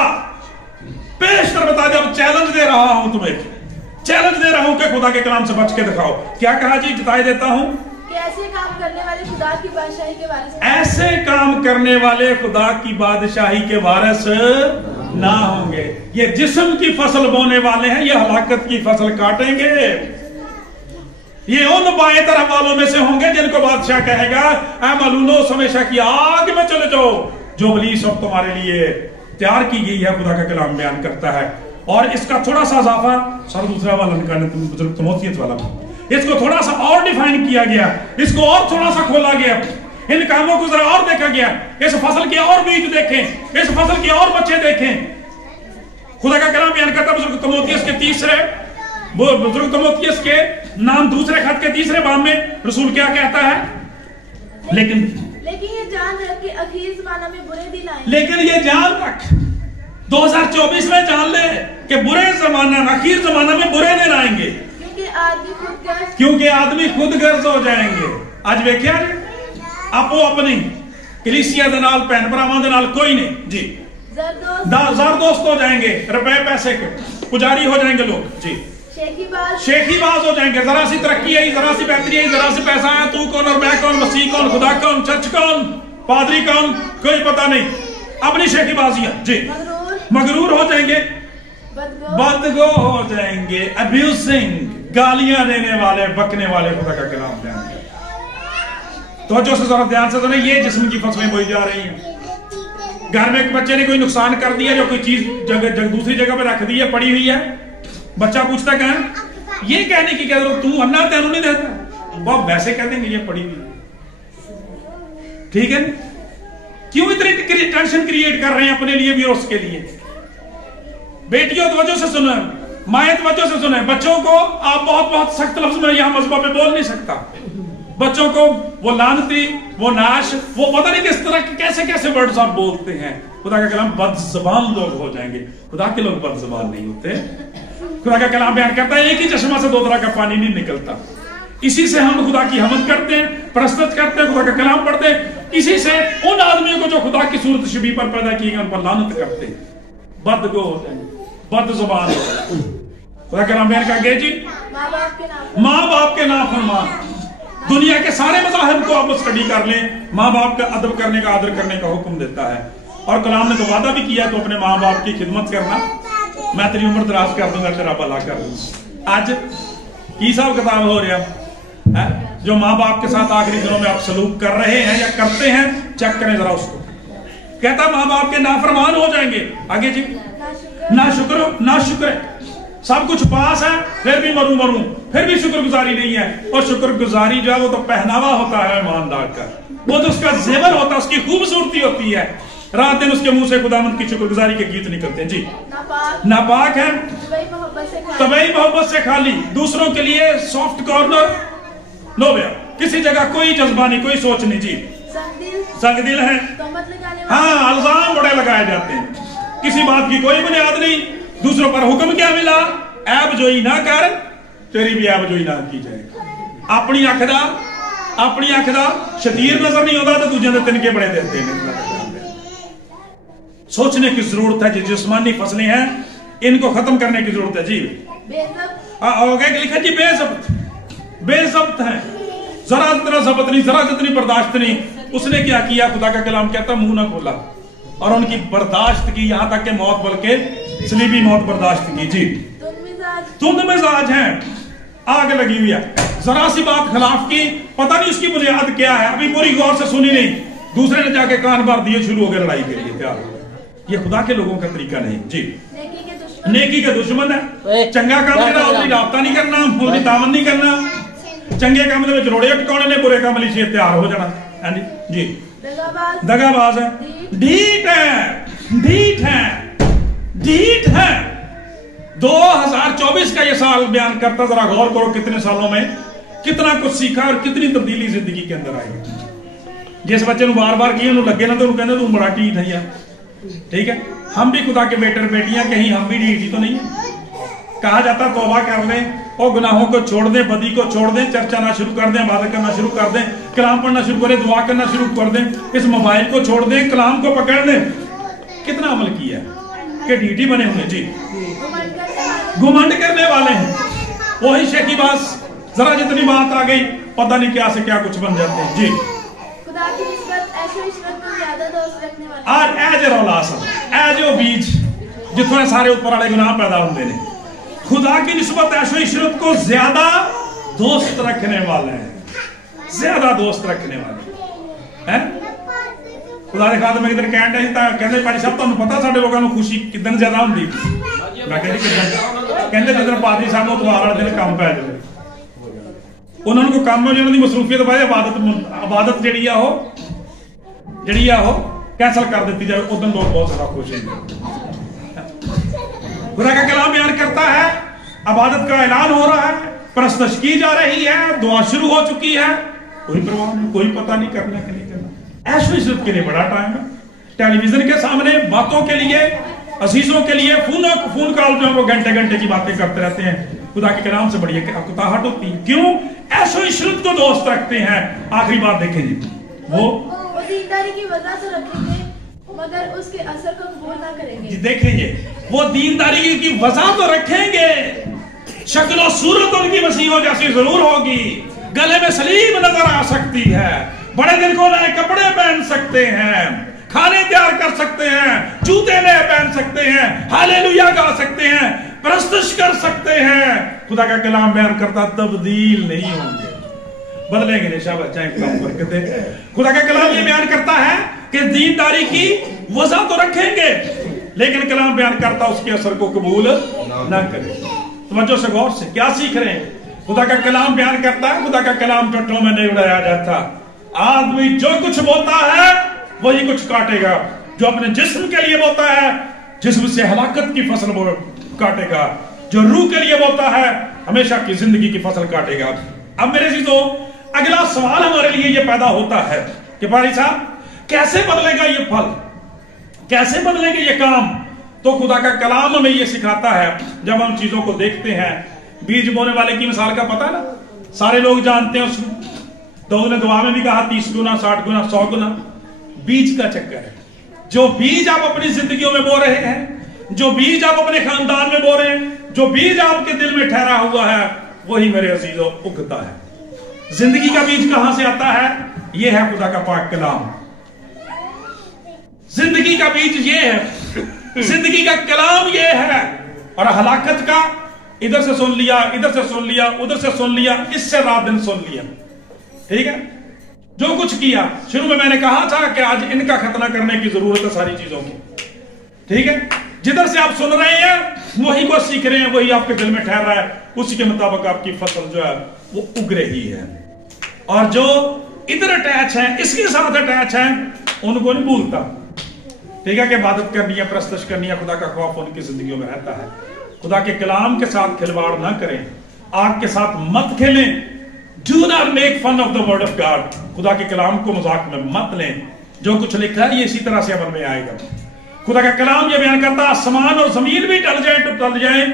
पेशतर बता दे। अब चैलेंज दे रहा हूं तुम्हें, चैलेंज दे रहा हूं कि खुदा के कलाम से बच के दिखाओ। क्या कहा जी? जिताए देता हूं कि ऐसे काम करने वाले खुदा की बादशाही के वारिस ऐसे काम करने वाले खुदा की बादशाही के वारिस ना होंगे। ये जिस्म की फसल बोने वाले हैं, ये हलाकत की फसल काटेंगे। ये उन बाएं तरफ वालों में से होंगे जिनको बादशाह कहेगा ऐ मलूनो हमेशा की आग में चले जाओ, जो इब्लीस अब तुम्हारे लिए तैयार की गई है। खुदा का कलाम बयान करता है। और इसका थोड़ा सा इजाफा सर दूसरा वाला निकालने तमोथियत वाला, इसको थोड़ा सा और डिफाइन किया गया, इसको और थोड़ा सा खोला गया, इन कामों को जरा और देखा गया। इस फसल के और बीज देखें, इस फसल के और बच्चे देखें। खुदा का कलाम बयान करता है बुजुर्ग तिमोथियस के तीसरे बुजुर्ग तिमोथियस के नाम दूसरे खत के तीसरे बाब में रसूल क्या कहता है? लेकिन ये जान रख कि आखिरी ज़माना में बुरे दिन आएंगे। लेकिन ये जान रख 2024 में जान ले कि बुरे जमाना आखिर जमाना में बुरे दिन आएंगे, क्योंकि आदमी खुद गर्ज हो जाएंगे। आज वेख्या जी आपो अपनी कलीसिया दे नाल भैन भरावां दे नाल कोई नहीं जी, ज़रदोस्त हो जाएंगे, रुपए पैसे के पुजारी हो जाएंगे लोग जी, शेखीबाज हो जाएंगे। जरा सी तरक्की आई, जरा सी बेहतरी आई, जरा सी पैसा आया, तू कौन और मैं कौन, मसीह कौन, खुदा कौन, चर्च कौन, पादरी कौन, कोई पता नहीं, अपनी शेखीबाजियां जी। मगरूर हो जाएंगे, बदगो हो जाएंगे, अब्यूजिंग, गालियां देने वाले, बकने वाले। खुदा का कलाम ध्यान तो जो से जरा ध्यान से सुने, ये जिस्म की फसलें बोई जा रही हैं। घर में एक बच्चे ने कोई नुकसान कर दिया, जो कोई चीज दूसरी जगह पे रख दी है, पड़ी हुई है, बच्चा पूछता कहाँ, ये कहने की क्या जरूरत, तू अन्ना तेनू नहीं देता, वो वैसे कह देंगे ये पड़ी हुई, ठीक है। क्यों इतनी टेंशन क्रिएट कर रहे हैं अपने लिए भी और उसके लिए? बेटियों तवज्जो से सुनो, माएं तवज्जो से सुने। बच्चों को आप बहुत बहुत सख्त लफ्ज में यहां मज़हब पे बोल नहीं सकता। बच्चों को वो लानती, वो नाश, वो पता नहीं किस तरह कैसे कैसे वर्ड्स आप बोलते हैं। खुदा का कलाम बदज़बान लोग हो जाएंगे। खुदा के लोग बदज़बान नहीं होते। खुदा का कलाम बयान करता है एक ही चश्मा से दो तरह का पानी नहीं निकलता। इसी से हम खुदा की हमद करते हैं, प्रस्तुत करते हैं, खुदा का कलाम पढ़ते हैं। इसी से उन आदमियों को जो खुदा की सूरत शबीह पर पैदा किए गए उन पर लानत करते हैं, बदगो हो जाएंगे, बदज़बान हो जाएंगे। खुदा का कलाम बयान करके जी माँ बाप के नाफरमान। दुनिया के सारे मज़ाहिब को आप स्टडी कर लें, माँ बाप का अदब करने का, आदर करने का हुक्म देता है। और कलाम ने तो वादा भी किया तो अपने माँ बाप की खिदमत करना, मैं तेरी उम्र दराज कर दूंगा, तेरा भला कर दूंगा। आज की हिसाब किताब हो रहा है? जो माँ बाप के साथ आखिरी दिनों में आप सलूक कर रहे हैं या करते हैं, चेक करें जरा उसको। कहता माँ बाप के नाफरमान हो जाएंगे। आगे जी, ना शुक्र सब कुछ पास है, फिर भी मरूं, फिर भी शुक्रगुजारी नहीं है। और शुक्रगुजारी जो है वो तो पहनावा होता है ईमानदार का, वो तो उसका जेवर होता है, उसकी खूबसूरती होती है। रात दिन उसके मुंह से खुदावंद की शुक्रगुजारी के गीत निकलते हैं जी। नापाक है, तबई मोहब्बत से खाली, दूसरों के लिए सॉफ्ट कॉर्नर नो भैया, किसी जगह कोई जज्बा नहीं, कोई सोच नहीं जी। संगदिल है, हाँ, इल्जाम बड़े लगाए जाते हैं, किसी बात की कोई बुनियाद नहीं। दूसरों पर हुक्म क्या मिला, ऐब जोई ना कर, तेरी भी ऐब जोई ना की जाए। अपनी अख दा शतीर नजर नहीं होता तो दूजे दे तिनके बड़े देते हैं। सोचने की जरूरत है, जो जिस्मानी फसलें हैं इनको खत्म करने की जरूरत है जी। लिखा जी बेज़ब्त है, जरा जितना जब्त नहीं, जरा जितनी बर्दाश्त नहीं। उसने क्या किया, खुदा का कलाम कहता मुंह ना खोला और उनकी बर्दाश्त की, यहां तक के मौत, बल्कि सलीबी मौत बर्दाश्त की जी। तुंद मिजाज हैं, आग लगी हुई है, जरा सी बात खिलाफ की, पता नहीं उसकी बुनियाद क्या है, अभी पूरी गौर से सुनी नहीं, दूसरे ने जाके कान भर दिए, शुरू हो गए लड़ाई के लिए तैयार। ये खुदा के लोगों का तरीका नहीं जी। नेकी के दुश्मन है। चंगा काम करना, उसकी राबता नहीं करना, उसकी दामन नहीं करना। चंगे काम दे विच रोड़े टकाने ने, बुरे काम लिए तैयार हो जाना जी। दगाबाज है, ढीठ है। 2024 का ये साल बयान करता, जरा गौर करो कितने सालों में कितना कुछ सीखा और कितनी तब्दीली जिंदगी के अंदर आई। जिस बच्चे बार बार किए लगे ना तो कहते तू बड़ा ढीठ है यार, ठीक है। हम भी खुदा के बेटे बेटियां, कहीं हम भी ढीठ ही तो नहीं है। कहा जाता तौबा कर लें और गुनाहों को छोड़ दें, बदी को छोड़ दें, चर्चा ना शुरू कर दें, इबादत करना शुरू कर दें, कलाम पढ़ना शुरू करें, दुआ करना शुरू कर दें, इस मोबाइल को छोड़ दें, कलाम को पकड़ लें। कितना अमल किया कि ढीठी बने हुए जी, घुमंड करने वाले हैं। वही शेखीबाज, जरा जितनी बात आ गई पता नहीं क्या से क्या कुछ बन जाते हैं जी। खुदा की निस्बत ऐशो इशरत को ज्यादा दोस्त रखने वाले और ऐ जो रौला सब ऐ जो बीज जितने सारे ऊपर वाले गुनाह पैदा होते हैं, खुदा की निस्बत ऐशो इशरत को ज्यादा दोस्त रखने वाले हैं, ज्यादा दोस्त रखने वाले हैं। खुदा के खाते में किधर कहते भाई साहब तुम पता साडे लोगों को खुशी किदन ज्यादा होंगी, मैं कहते जिधर पादरी साहब को इतवार वाले दिन काम पै जाए उन्होंने को काम हो जाने की मसरूफियत बाद इबादत जी कैंसल कर दी जाए, उस दिन लोग बहुत ज्यादा खुश हैं। खुदा का कलाम बयान करता है इबादत का ऐलान हो रहा है, परस्तश की जा रही है, दुआ शुरू हो चुकी है, कोई परवाह नहीं, कोई पता नहीं करने के लिए करना। ऐशो इशरत के लिए बड़ा टाइम है, टेलीविजन के सामने बातों के लिए, अजीजों के लिए फोन कॉल जो वो घंटे घंटे की बातें करते रहते हैं। खुदा के कलाम से बड़ी कुताहट होती है, क्यों? ऐशो इशरत को दोस्त रखते हैं। आखिरी बात देखेंगे, वो दीनदारी की वजह से रखेंगे मगर उसके असर को कबूल ना करेंगे। देखेंगे वो दीनदारी की वजह तो रखेंगे, शक्ल सूरत उनकी मसीहों जैसी जरूर होगी, गले में सलीब नजर आ सकती है, बड़े दिन को नए कपड़े पहन सकते हैं, खाने तैयार कर सकते हैं, जूते नए पहन सकते हैं, हालेलुया गा सकते हैं, प्रस्तुत कर सकते हैं। खुदा का कलाम बयान करता तब्दील नहीं होंगे, बदलेंगे नहीं, शाबाश चाहे कम बरकते। खुदा का कलाम ये बयान करता है कि दीनदारी की वजह तो रखेंगे, लेकिन कलाम बयान करता उसके असर को कबूल ना करें। तवज्जो से गौर से क्या सीख रहे हैं? खुदा का कलाम बयान करता है, खुदा का कलाम टट्टों में नहीं उड़ाया जाता। आदमी जो कुछ बोलता है वही कुछ काटेगा, जो अपने जिस्म के लिए बोलता है जिस्म से हलाकत की फसल वो काटेगा, जो रूह के लिए बोलता है हमेशा की जिंदगी की फसल काटेगा। अब मेरे चीजों अगला सवाल हमारे लिए ये पैदा होता है कि भाई साहब कैसे बदलेगा ये फल, कैसे बदलेंगे ये काम? तो खुदा का कलाम हमें ये सिखाता है। जब हम चीजों को देखते हैं, बीज बोने वाले की मिसाल का पता ना, सारे लोग जानते हैं उसको, तो उसने दुआ में भी कहा 30 गुना 60 गुना 100 गुना। बीज का चक्कर है, जो बीज आप अपनी जिंदगियों में बो रहे हैं, जो बीज आप अपने खानदान में बो रहे हैं, जो बीज आपके दिल में ठहरा हुआ है, वही मेरे अजीजों उगता है। जिंदगी का बीज कहां से आता है? यह है खुदा का पाक कलाम। जिंदगी का बीज ये है, जिंदगी का कलाम ये है। और हलाकत का इधर से सुन लिया, इधर से सुन लिया, उधर से सुन लिया, इससे रात दिन सुन लिया, ठीक है। जो कुछ किया, शुरू में मैंने कहा था कि आज इनका खतना करने की जरूरत है सारी चीजों की, ठीक है। जिधर से आप सुन रहे हैं वही को सीख रहे हैं, वही आपके दिल में ठहर रहा है, उसी के मुताबिक आपकी फसल जो है वो उग रही है। और जो इधर अटैच है, इसके साथ अटैच है, उनको नहीं भूलता, ठीक है, कि इबादत करनी है, प्रस्तश करनी है, खुदा का खौफ उनकी जिंदगियों में रहता है। खुदा के कलाम के साथ खिलवाड़ ना करें, आग के साथ मत खेलें। Do not make fun of the word of God. खुदा के कलाम को मजाक में मत लें, जो कुछ लिखा है ये इसी तरह से अमल में आएगा। खुदा का कलाम ये बयान करता है आसमान और जमीन भी टल जाए तो टल जाए,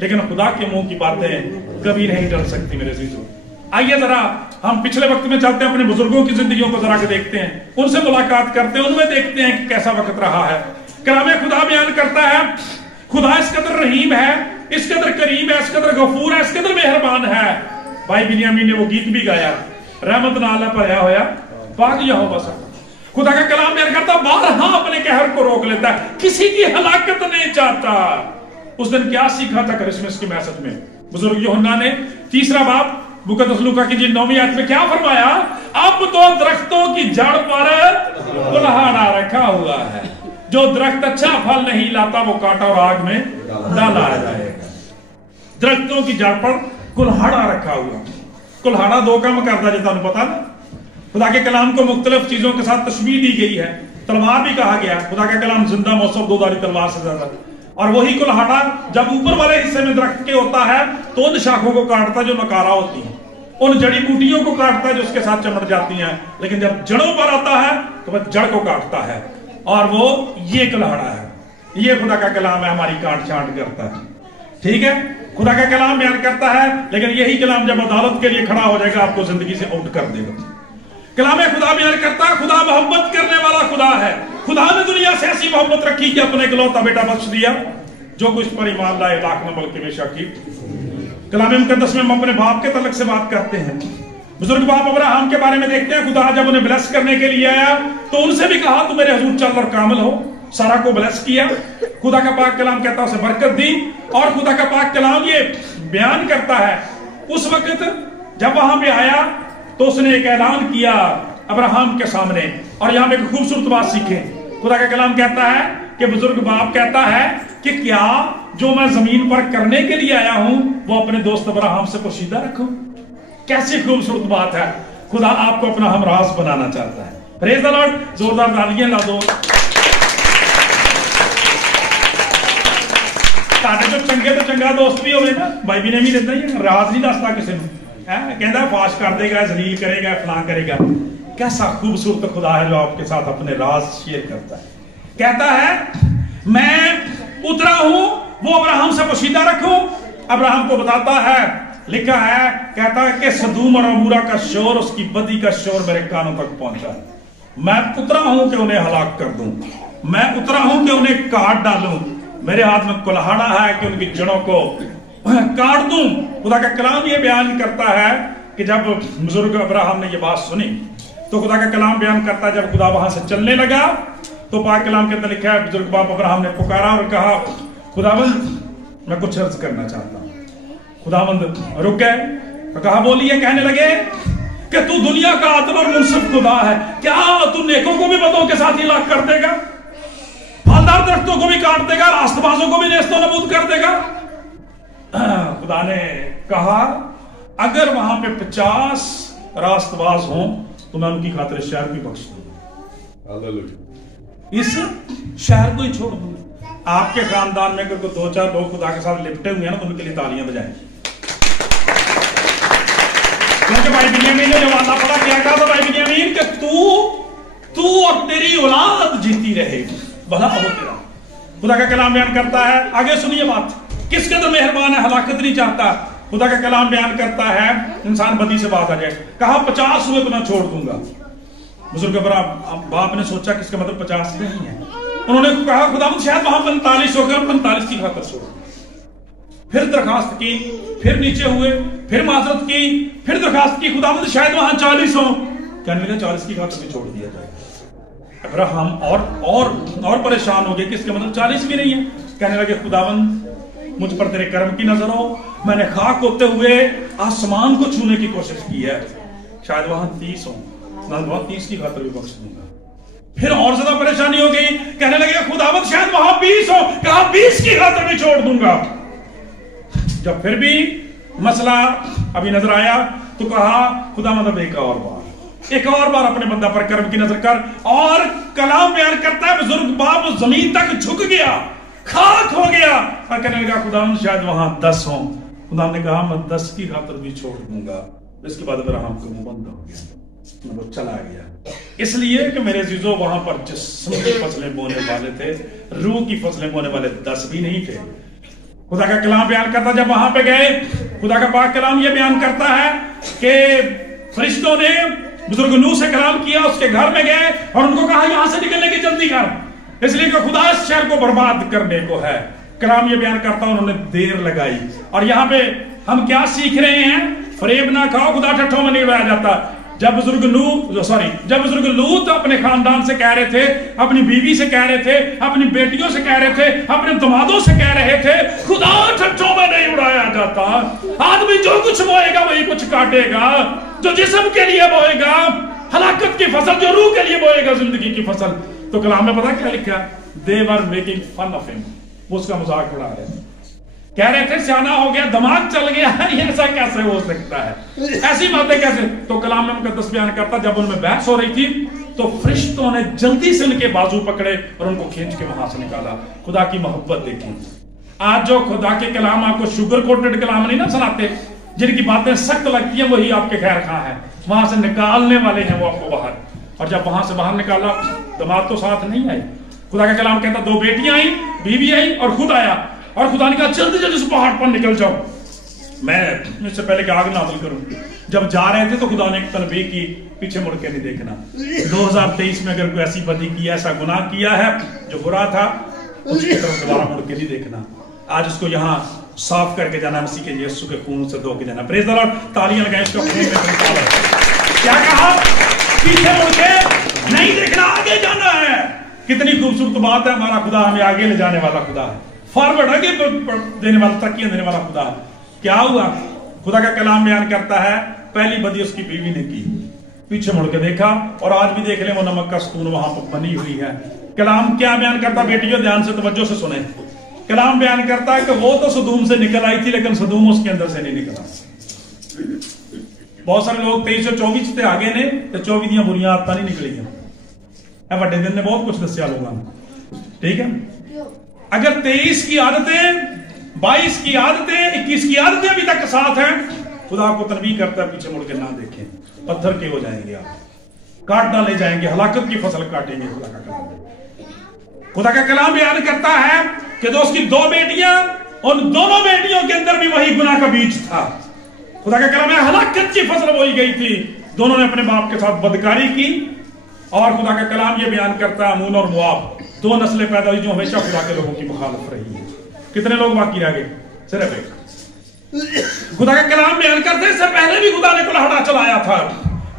लेकिन खुदा के मुंह की बातें कभी नहीं टल सकती मेरे अजीजों। आइए जरा हम पिछले वक्त में चलते हैं, अपने बुजुर्गों की जिंदगियों को जरा के देखते हैं, उनसे मुलाकात करते हैं, उनमें देखते हैं कि कैसा वक्त रहा है। कलाम खुदा बयान करता है खुदा इस कदर रहीम है, इस कदर करीम है, इस कदर गफूर है, इस कदर मेहरबान है। भाई बिन्यामीन ने वो गीत भी गाया, रहमत नाला भरया होया पाक यहोवा सा। खुदा का कलाम बयान करता बारहा अपने कहर को रोक लेता है, किसी की हलाकत नहीं चाहता। उस दिन क्या सीखा था क्रिसमस के मैसेज में? बुजुर्ग यूहन्ना ने 3 बाब मुकद्दस लूका की 9वीं आयत में क्या फरमाया? अब तो दरख्तों की जड़ पर कुल्हाड़ा रखा हुआ है, जो दरख्त अच्छा फल नहीं लाता वो काटा और आग में डाला जाएगा। दरख्तों की जड़ पर कुल्हाड़ा रखा हुआ। कुल्हाड़ा 2 काम करता है, तुम पता ना। खुदा के कलाम को मुख्तलिफ चीजों के साथ तशबीह दी गई है, तलवार भी कहा गया। खुदा का कलाम जिंदा मौसम 2 धारी तलवार से ज्यादा। और वही कुल्हाड़ा जब ऊपर वाले हिस्से में दरख्त के होता है तो उन शाखों को काटता जो नकारा होती है, उन जड़ी बूटियों को काटता है जो उसके साथ चमट जाती हैं, लेकिन जब जड़ों पर आता है तो वह जड़ को काटता है। और वो ये कुल्हाड़ा है, ये खुदा का कलाम है, हमारी काट छांट करता है, ठीक है। खुदा का कलाम बयान करता है, लेकिन यही कलाम जब अदालत के लिए खड़ा हो जाएगा आपको जिंदगी से आउट कर देगा। कलाम खुदा बयान करता है खुदा मोहब्बत करने वाला खुदा है। खुदा ने दुनिया से ऐसी मोहब्बत रखी कि अपने इकलौता बेटा बख्श दिया, जो कुछ पर ईमान लाए लाख न बल्कि में शकीब। कलाम मुकद्दस में हम अपने बाप के तलक से बात करते हैं, बुजुर्ग बाप अब्राहम के बारे में देखते हैं, खुदा जब उन्हें ब्लेस करने के लिए आया तो उनसे भी कहा तू मेरे हुजूर चल और कामिल हो। सारा को ब्लेस किया, खुदा का पाक कलाम कहता है उसे बरकत दी। और खुदा का पाक कलाम ये बयान करता है उस वक्त जब वहां पे आया तो उसने एक ऐलान किया अब्राहम के सामने। और यहां पे एक खूबसूरत बात सीखे, खुदा का कलाम कहता है कि बुजुर्ग बाप कहता है कि क्या जो मैं जमीन पर करने के लिए आया हूं वो अपने दोस्त अब्राहम से पोशीदा रखूं। कैसी खूबसूरत बात है, खुदा आपको अपना हमराज बनाना चाहता है। प्रेज द लॉर्ड, जोरदार तालियां ला दो। जो चंगे तो चंगा दोस्त भी होवे ना, भाई भी ने भी देता ही राज नहीं दसता किसी ने, कहता फाश कर देगा, जलील करेगा, फलां करेगा। कैसा खूबसूरत खुदा है जो आपके साथ अपने राज शेयर करता है। कहता है मैं उतरा हूं वो अब्राहम से पोशीदा रखूं। अब्राहम को बताता है, लिखा है, कहता है कि सदूम और अमूरा का शोर, उसकी बदी का शोर मेरे कानों तक पहुंचा। मैं उतरा हूं कि उन्हें हलाक कर दूं, मैं उतरा हूं कि उन्हें काट डालूं। मेरे हाथ में कुल्हाड़ा है कि उनकी जड़ों को काट दूं। खुदा का कलाम ये बयान करता है कि जब बुजुर्ग अब्राहम ने ये बात सुनी तो खुदा का कलाम बयान करता है जब खुदा वहां से चलने लगा तो पाक कलाम के अंदर लिखा है बुजुर्ग बाप अब्राहम ने पुकारा और कहा खुदावंद मैं कुछ अर्ज करना चाहता हूं। खुदावंद रुक गए तो कहा बोलिए। कहने लगे कि तू दुनिया का आदल और मुनसिफ खुदा है, क्या तू नेकों को भी बदों के साथ हिलाक कर देगा, फलदार दरख्तों को भी काट देगा, रास्तबाजों को भी नेस्तो नबूद कर देगा। खुदा ने कहा अगर वहां पे 50 रास्तबाज हों तो मैं उनकी खातिर शहर भी बख्श दूंगा, इस शहर को ही छोड़ दूंगा। आपके खानदान में अगर कोई 2-4 लोग खुदा के साथ लिपटे हुए हैं ना तो उनके लिए तालियां बजाएं। क्योंकि भाई बिन्यामीन ने जो वादा पड़ा, क्या कहा था भाई बिन्यामीन कि तू और तेरी औलाद जीती रहेगी, भला हो तेरा। खुदा का कलाम बयान करता है, आगे सुनिए बात, किस कदर मेहरबान है, हलाकत नहीं चाहता। खुदा का कलाम बयान करता है इंसान बदी से बात आ जाए, कहा 50 हुए तो मैं छोड़ दूंगा। बुजुर्ग बाप ने सोचा कि इसका मतलब 50 नहीं है। उन्होंने कहा खुदावंद शायद वहां 45 हो गए, 45 की खातिर छोड़। फिर दरखास्त की, फिर नीचे हुए, फिर माजरत की, फिर दरखास्त की, खुदावंद शायद वहां 40 हो। कहने लगा 40 की खातिर भी छोड़ दिया जाए। अब्राहम और परेशान हो गए कि इसका मतलब 40 भी नहीं है। कहने लगे खुदावंद मुझ पर तेरे कर्म की नजर हो, मैंने खाक होते हुए आसमान को छूने की कोशिश की है, शायद वहां 30 हो, मैं वहां 30 की खातिर भी बख्श दूंगा। फिर और ज्यादा परेशानी हो गई, कहने लगे खुदावंद शायद वहां 20 हो, कहा 20 की खातिर भी छोड़ दूंगा। जब फिर भी मसला अभी नजर आया तो कहा खुदावंद एक और बार अपने बंदा पर कर्म की नजर कर। और कलाम बयान करता है बुजुर्ग बाप जमीन तक झुक गया, खाक हो गया और कहने लगा खुदावंद शायद वहां 10 हो। खुदा ने कहा मैं 10 की खातिर भी छोड़ दूंगा। इसके बाद अब्राहम को मुंह बंद हो गया, वो चला गया। इसलिए कि मेरे जीजो वहां पर जिस्म की फसलें बोने वाले थे, रूह की फसलें बोने वाले 10 भी नहीं थे। खुदा का कलाम बयान करता जब वहां पे गए, खुदा का पाक कलाम ये बयान करता है कि फरिश्तों ने बुजुर्ग नूह से कलाम किया, उसके घर में गए और उनको कहा यहां से निकलने की जल्दी कर, इसलिए कि खुदा इस शहर को बर्बाद करने को है। कलाम ये बयान करता उन्होंने देर लगाई। और यहां पे हम क्या सीख रहे हैं, फरेब ना खाओ, खुदा ठट्ठों में नहीं उड़ाया जाता। जब बुजुर्ग लूत अपने खानदान से कह रहे थे, अपनी बीवी से कह रहे थे, अपनी बेटियों से कह रहे थे, अपने दमादों से कह रहे थे, खुदा ठट्ठों में नहीं उड़ाया जाता। आदमी जो कुछ बोएगा वही कुछ काटेगा, जो जिस्म के लिए बोएगा हलाकत की फसल, जो रूह के लिए बोएगा जिंदगी की फसल। तो कलाम में पता क्या लिखा, they were making fun of him, वो उसका मजाक उड़ा रहे हैं। कह रहे थे सियाना हो गया, दिमाग चल गया है, ऐसा कैसे हो सकता है, ऐसी बातें कैसे। तो कलाम में मुकद्दस बयान करता जब उनमें बहस हो रही थी तो फरिश्तों ने जल्दी से उनके बाजू पकड़े और उनको खींच के वहां से निकाला। खुदा की मोहब्बत देखी। आज जो खुदा के कलाम आपको शुगर कोटेड कलाम नहीं ना सुनाते, जिनकी बातें सख्त लगती हैं, वही आपके खैर खां हैं, वहां से निकालने वाले हैं वो आपको बाहर। और जब वहां से बाहर निकाला, दमाद तो साथ नहीं आई। खुदा का कलाम कहता 2 बेटियां आई, बीवी आई और खुद आया। और खुदा ने कहा जल्दी जल्दी उस पहाड़ पर निकल जाओ, मैं इससे पहले कि आग नाज़िल करूं। जब जा रहे थे तो खुदा ने एक तनबीह की, पीछे मुड़ के नहीं देखना। 2023 में अगर कोई ऐसी बदी की, ऐसा गुनाह किया है जो बुरा था, उसकी तरफ दोबारा मुड़ के नहीं देखना। आज उसको यहाँ साफ करके जाना, मसीह के यीशु के खून से धो के जाना। प्रेज द लॉर्ड, तालियां लगाएं इसको खून में। क्या कहा? पीछे मुड़ के नहीं देखना, आगे जाना है। कितनी खूबसूरत बात है, हमारा खुदा हमें आगे ले जाने वाला खुदा है, फॉरवर्ड आगे देने वाला, तरक्की देने वाला खुदा है। क्या हुआ? खुदा का कलाम बयान करता है पहली बदी उसकी बीवी ने की, पीछे मुड़ के देखा, और आज भी देख ले वो नमक का स्तून वहां पर बनी हुई है। कलाम क्या बयान करता? बेटियों ध्यान से तवज्जो से सुने। कलाम बयान करता है कि वो तो सदूम से निकल आई थी, लेकिन सदूम उसके अंदर से नहीं निकला। बहुत सारे लोग 23 और 24 से आगे ने तो 24 दी बुरियां आदत नहीं निकली है। बड़े दिन ने बहुत कुछ दसिया लोगों ने, ठीक है। अगर 23 की आदतें, 22 की आदतें, 21 की आदतें अभी तक साथ हैं, खुदा आपको तनबीह करता है पीछे मुड़ के ना देखें, पत्थर के हो जाएंगे, आप काट डाले जाएंगे, हलाकत की फसल काटेंगे। खुदा का कलाम, खुदा का कलाम बयान करता है कि दोस्त की 2 बेटियां, उन दोनों बेटियों के अंदर भी वही गुनाह का बीज था। खुदा का कलाम है हलाकत की फसल बोई गई थी, दोनों ने अपने बाप के साथ बदकारी की। और खुदा का कलाम ये बयान करता है अमून और मुआब 2 नस्लें पैदा हुई जो हमेशा खुदा के लोगों की मुखालिफ रही है। कितने लोग बाकी रह गए? सिर्फ एक। खुदा का कलाम बयान करते इससे पहले भी खुदा ने कुल्हाड़ा चलाया था।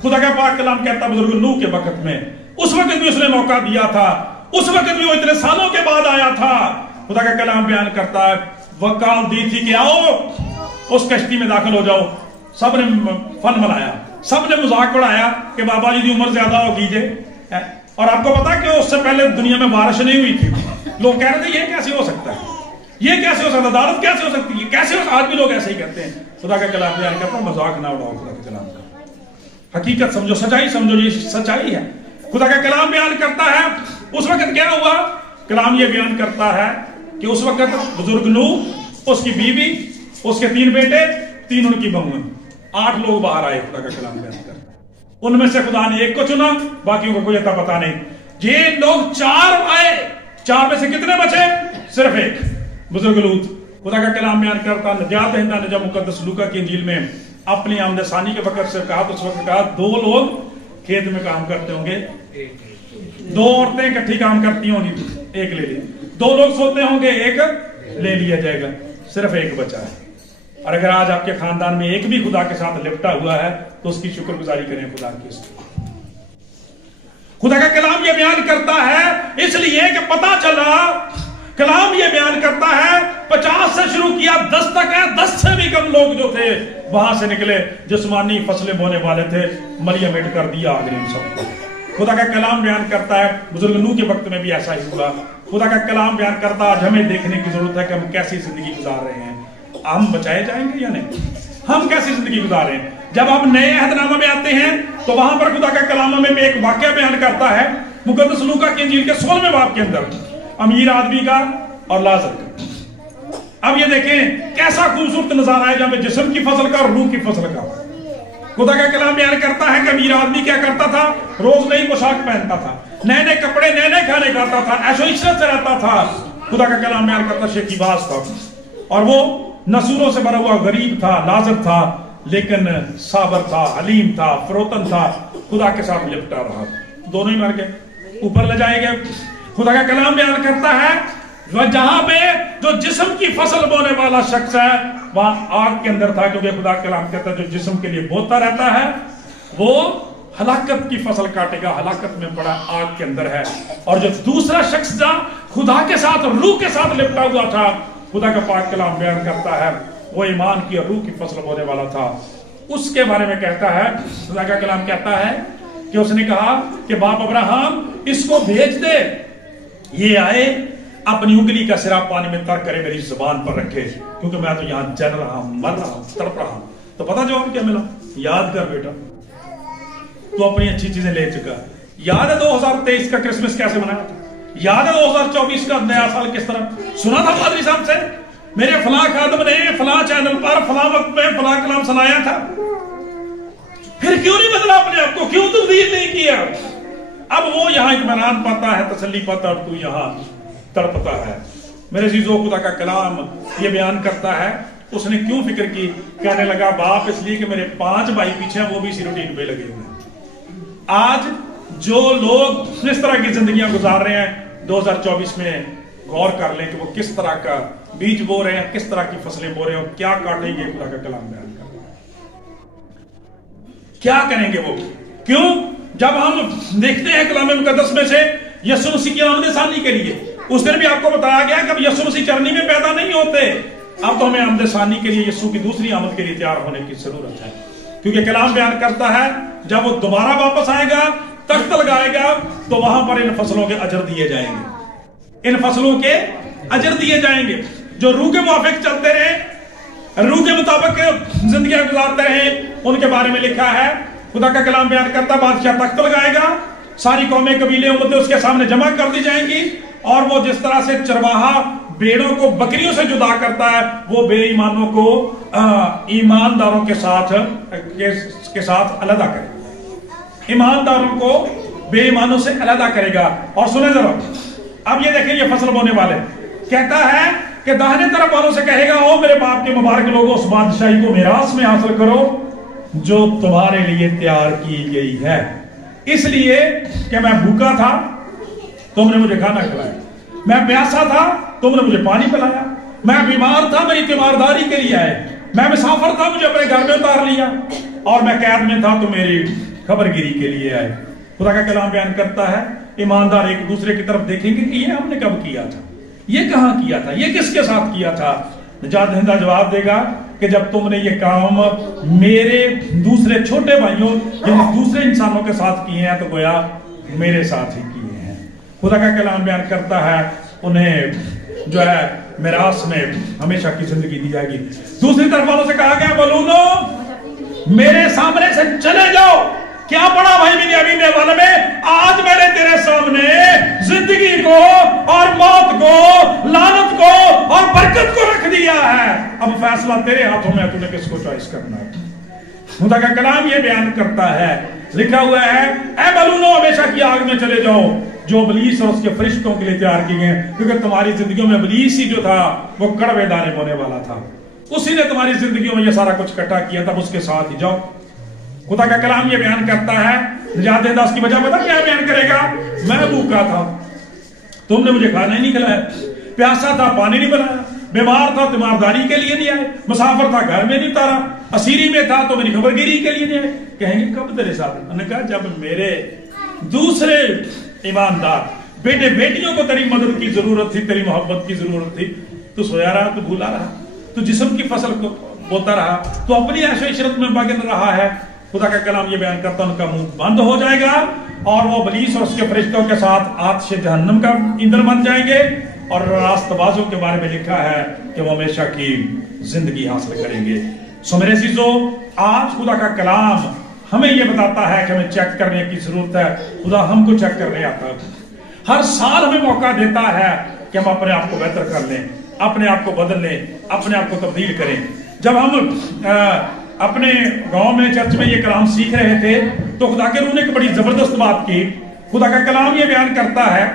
खुदा का पाक कलाम कहता बुजुर्ग नूह के वक्त में, उस वक्त भी उसने मौका दिया था, उस वक्त भी वो इतने सालों के बाद आया था। खुदा का कलाम बयान करता है वकाल दी थी कि आओ उस कश्ती में दाखिल हो जाओ। सबने फन मनाया, सबने मजाक उड़ाया कि बाबा जी की उम्र ज्यादा होगी जे। और आपको पता है कि उससे पहले दुनिया में बारिश नहीं हुई थी। लोग कह रहे थे ये कैसे हो सकता है, ये कैसे हो सकता है, अदालत कैसे हो सकती है, कैसे हो? आज भी लोग ऐसे ही कहते हैं। खुदा का कलाम बयान करता है मजाक ना उड़ाओ खुदा के कलाम का, हकीकत समझो, सच्चाई समझो, ये सच्चाई है। खुदा का कलाम बयान करता है उस वक्त क्या हुआ? कलाम ये बयान करता है कि उस वक्त बुजुर्ग नूह, उसकी बीवी, उसके 3 बेटे, 3 उनकी बहुएं, 8 लोग बाहर आए। खुदा का कलाम बयान करता है उनमें से खुदा ने एक को चुना, बाकियों को कोई अता पता नहीं। ये लोग 4 आए, 4 में से कितने बचे? सिर्फ एक, बुजुर्ग लूत। खुदा का कलाम बयान करता नजात दहिंदा ने जब मुकद्दस लूका की इंजील में अपनी आमदसानी के वक्त से कहा, तो उस वक्त कहा 2 लोग खेत में काम करते होंगे, 2 औरतें इकट्ठी काम करती होंगी, एक ले ली, 2 लोग सोते होंगे, एक ले लिया जाएगा, सिर्फ एक बचा है। और अगर आज आपके खानदान में एक भी खुदा के साथ लिपटा हुआ है तो उसकी शुक्रगुजारी करें खुदा की। खुदा का कलाम ये बयान करता है इसलिए कि पता चला, कलाम ये बयान करता है 50 से शुरू किया 10 तक है, 10 से भी कम लोग जो थे वहां से निकले, जिस्मानी फसलें बोने वाले थे, मलिया मेट कर दिया आगे इन सबको। खुदा का कलाम बयान करता है बुजुर्ग नूह के वक्त में भी ऐसा ही हुआ। खुदा का कलाम बयान करता है आज हमें देखने की जरूरत है कि हम कैसी जिंदगी गुजार रहे हैं, हम बचाए जाएंगे या नहीं, हम कैसी जिंदगी गुजार रहे हैं। जब आप नए अहदनामा में आते हैं तो वहां पर खुदा का कलाम में एक वाक्य बयान करता है मुकद्दस लूका की इंजील के 16वें बाब के अंदर, अमीर आदमी का और लाजर का। अब ये देखें कैसा खूबसूरत नजारा है जहां पे जिस्म की फसल का और रूह की फसल का। खुदा का कलाम बयान करता है कि अमीर आदमी क्या करता था? रोज नई पोशाक पहनता था, नए नए कपड़े, नए नए खाने खाता था, ऐशो इशरत से रहता था। खुदा का कलाम बयान करता शेकीबाज था और वो नसूरों से भरा हुआ गरीब था, लाजर था, लेकिन साबर था, हलीम था, फरोतन था, खुदा के साथ लिपटा रहा। दोनों ही मर गए, ऊपर ले जाए गए। खुदा का कलाम बयान करता है जहां पे जो जिस्म की फसल बोने वाला शख्स है वहां आग के अंदर था, क्योंकि खुदा का कलाम कहता है जो जिस्म के लिए बोता रहता है वो हलाकत की फसल काटेगा, हलाकत में पड़ा आग के अंदर है। और जो दूसरा शख्स जहां खुदा के साथ, रूह के साथ लिपटा हुआ था, खुदा का पाक कलाम बयान करता है वो ईमान की और रूह की फसल बोने वाला था। उसके बारे में कहता है, खुदा का कलाम कहता है कि उसने कहा कि बाप अब्राहम इसको भेज दे, ये आए अपनी उंगली का सिरा पानी में तर करे, मेरी जुबान पर रखे, क्योंकि मैं तो यहां जल रहा हूं, मर रहा हूं, तड़प रहा हूं। तो पता जवाब क्या मिला? याद कर बेटा, तू अपनी अच्छी चीजें ले चुका है। याद है 2023 का क्रिसमस कैसे मनाया था? याद है 2024 का नया साल किस तरह? सुना था पादरी साहब से, मेरे फलां खादम ने फलां चैनल पर फलां वक्त में फलां कलाम सुनाया था। फिर क्यों नहीं बदला अपने आप को, क्यों तब्दील नहीं किया? अब वो यहां इत्मीनान पाता है, तसल्ली पाता, और तू यहां तड़पता है। मेरे अजीजों, खुदा का कलाम ये बयान करता है उसने क्यों फिक्र की? कहने लगा बाप इसलिए कि मेरे 5 भाई पीछे हैं, वो भी इसी रूटीन पे लगे हुए हैं। आज जो लोग इस तरह की जिंदगियां गुजार रहे हैं 2024 में, गौर कर लें कि वो किस तरह का बीज बो रहे हैं, किस तरह की फसलें बो रहे हैं, क्या काटेंगे, खुदा का कलाम बयान कर रहा है। क्या करेंगे वो? क्यों? जब हम देखते हैं कलाम मुकद्दस में से यीशु मसीह की आमद सानी के लिए, उस दिन भी आपको बताया गया कि अब यीशु मसीह चरनी में पैदा नहीं होते, अब तो हमें आमद सानी के लिए, यीशु की दूसरी आमद के लिए तैयार होने की जरूरत है। क्योंकि कलाम बयान करता है जब वो दोबारा वापस आएगा, तख्त लगाएगा, तो वहां पर इन फसलों के अजर दिए जाएंगे, इन फसलों के अजर दिए जाएंगे। जो रूह के मुताबिक चलते रहे, रूह के मुताबिक जिंदगी गुजारते रहे, उनके बारे में लिखा है, खुदा का कलाम बयान करता, बादशाह तख्त लगाएगा, सारी कौमें कबीले उम्मतें उसके सामने जमा कर दी जाएंगी, और वो जिस तरह से चरवाहा भेड़ों को बकरियों से जुदा करता है, वो बेईमानों को ईमानदारों के साथ अलग करेगा, ईमानदारों को बेईमानों से अलग करेगा। और सुने जरा, अब ये देखें, ये फसल बोने वाले कहता है कि दाहिने तरफ वालों से कहेगा, ओ मेरे बाप के मुबारक लोगों, उस बादशाही को मिरास में हासिल करो जो तुम्हारे लिए तैयार की गई है। इसलिए कि मैं भूखा था, तुमने मुझे खाना खिलाया, मैं प्यासा था, तुमने मुझे पानी पिलाया, मैं बीमार था, मेरी तीमारदारी के लिए आए, मैं मुसाफिर था, मुझे अपने घर में उतार लिया, और मैं कैद में था, तो मेरी खबरगिरी के लिए आए। खुदा का कलाम बयान करता है, ईमानदार एक दूसरे की तरफ देखेंगे कि ये हमने कब किया था, ये कहां किया था, ये किसके साथ किया था। निजात दहिंदा जवाब देगा कि जब तुमने ये काम मेरे दूसरे छोटे भाइयों या दूसरे इंसानों के साथ किए हैं, तो गोया मेरे साथ ही किए हैं। खुदा का कलाम बयान करता है, उन्हें जो है मिरास में हमेशा की जिंदगी दी जाएगी। दूसरी तरफ वालों से कहा गया, बलूनो मेरे सामने से चले जाओ। क्या पढ़ा भाई बिन्यामीन ने वाले में, आज मैंने तेरे सामने जिंदगी को और मौत को, लानत को और बरकत को रख दिया है, अब फैसला तेरे हाथों में, तूने किसको चॉइस करना है। खुदा का कलाम ये बयान करता है, लिखा हुआ है, ऐ बलूनो हमेशा की आग में चले जाओ जो इब्लीस और उसके फरिश्तों के लिए तैयार की गए, क्योंकि तुम्हारी जिंदगियों में इब्लीस ही जो था वो कड़वे दाने बोने वाला था, उसी ने तुम्हारी जिंदगियों में ये सारा कुछ इकट्ठा किया था, उसके साथ ही जाओ। खुदा का कलाम ये बयान करता है, निजात दहिंदा उसकी वजह पता क्या बयान करेगा, मैं भूखा था, तुमने मुझे खाना ही नहीं खिलाया, प्यासा था, पानी नहीं पिलाया, बीमार था, तीमारदारी के लिए नहीं आए, मुसाफिर था, घर में नहीं उतारा, असीरी में था, तो मेरी खबरगिरी के लिए नहीं आए। कहेंगे कब तेरे साथ? उन्होंने कहा जब मेरे दूसरे ईमानदार बेटे बेटियों को तेरी मदद की जरूरत थी, तेरी मोहब्बत की जरूरत थी, तू सोया रहा, तू भूला रहा, तू जिस्म की फसल को बोता रहा, तू अपनी ऐशो इशरत में मगन रहा है। खुदा का कलाम ये बयान करता, उनका मुंह बंद हो जाएगा और वो इब्लीस और उसके फरिश्तों के साथ आतिश जहन्नम का ईंधन बन जाएंगे। और रास्तबाजों के बारे में लिखा है कि वो हमेशा की जिंदगी हासिल करेंगे। सो मेरे अज़ीज़ों, आज खुदा का कलाम हमें ये बताता है कि हमें चेक करने की जरूरत है। खुदा हमको चेक करने आता है, हर साल हमें मौका देता है कि हम अपने आप को बेहतर कर लें, अपने आप को बदल लें, अपने आप को तब्दील करें। जब हम अपने गांव में चर्च में ये कलाम सीख रहे थे, तो खुदा के रूह ने एक बड़ी जबरदस्त बात की। खुदा का कलाम ये बयान करता है,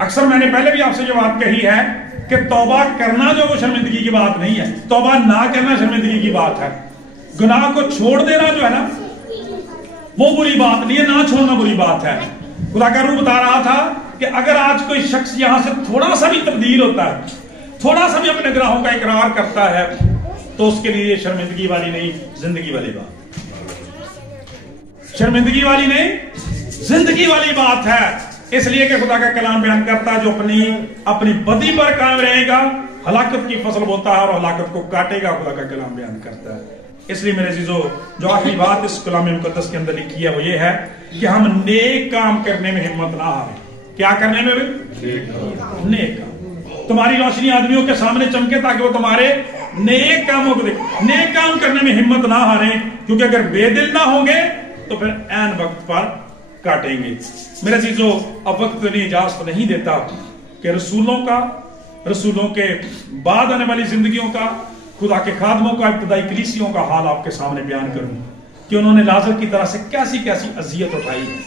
अक्सर मैंने पहले भी आपसे जो बात कही है कि तौबा करना जो वो शर्मिंदगी की बात नहीं है, तौबा ना करना शर्मिंदगी की बात है। गुनाह को छोड़ देना जो है ना, वो बुरी बात नहीं है, ना छोड़ना बुरी बात है। खुदा का रूह बता रहा था कि अगर आज कोई शख्स यहां से थोड़ा सा भी तब्दील होता है, थोड़ा सा भी अपने गुनाहों का इकरार करता है, तो उसके लिए शर्मिंदगी वाली नहीं, जिंदगी वाली बात, शर्मिंदगी वाली नहीं, जिंदगी वाली बात है। इसलिए कि खुदा का कलाम बयान करता है, जो अपनी बदी पर कायम रहेगा हलाकत की फसल बोता है और हलाकत को काटेगा, खुदा का कलाम बयान करता है। इसलिए मेरे अज़ीज़ों, जो आखिरी बात इस कलाम मुक़द्दस के अंदर लिखी है वो ये है कि हम नेक काम करने में हिम्मत ना हारें। क्या करने में? नेक काम। तुम्हारी रोशनी आदमियों के सामने चमके ताकि वो तुम्हारे नेक कामों को देखें। नेक काम करने में हिम्मत ना हारें, क्योंकि अगर बेदिल ना होंगे तो फिर ऐन वक्त पर काटेंगे। मेरे अज़ीज़ों, अब वक्त ने इजाजत नहीं देता कि रसूलों के बाद आने वाली जिंदगियों का, खुदा के खादमों का, इब्तदाई कलीसियों का हाल आपके सामने बयान करूं कि उन्होंने लाजर की तरह से कैसी कैसी अजियत उठाई है,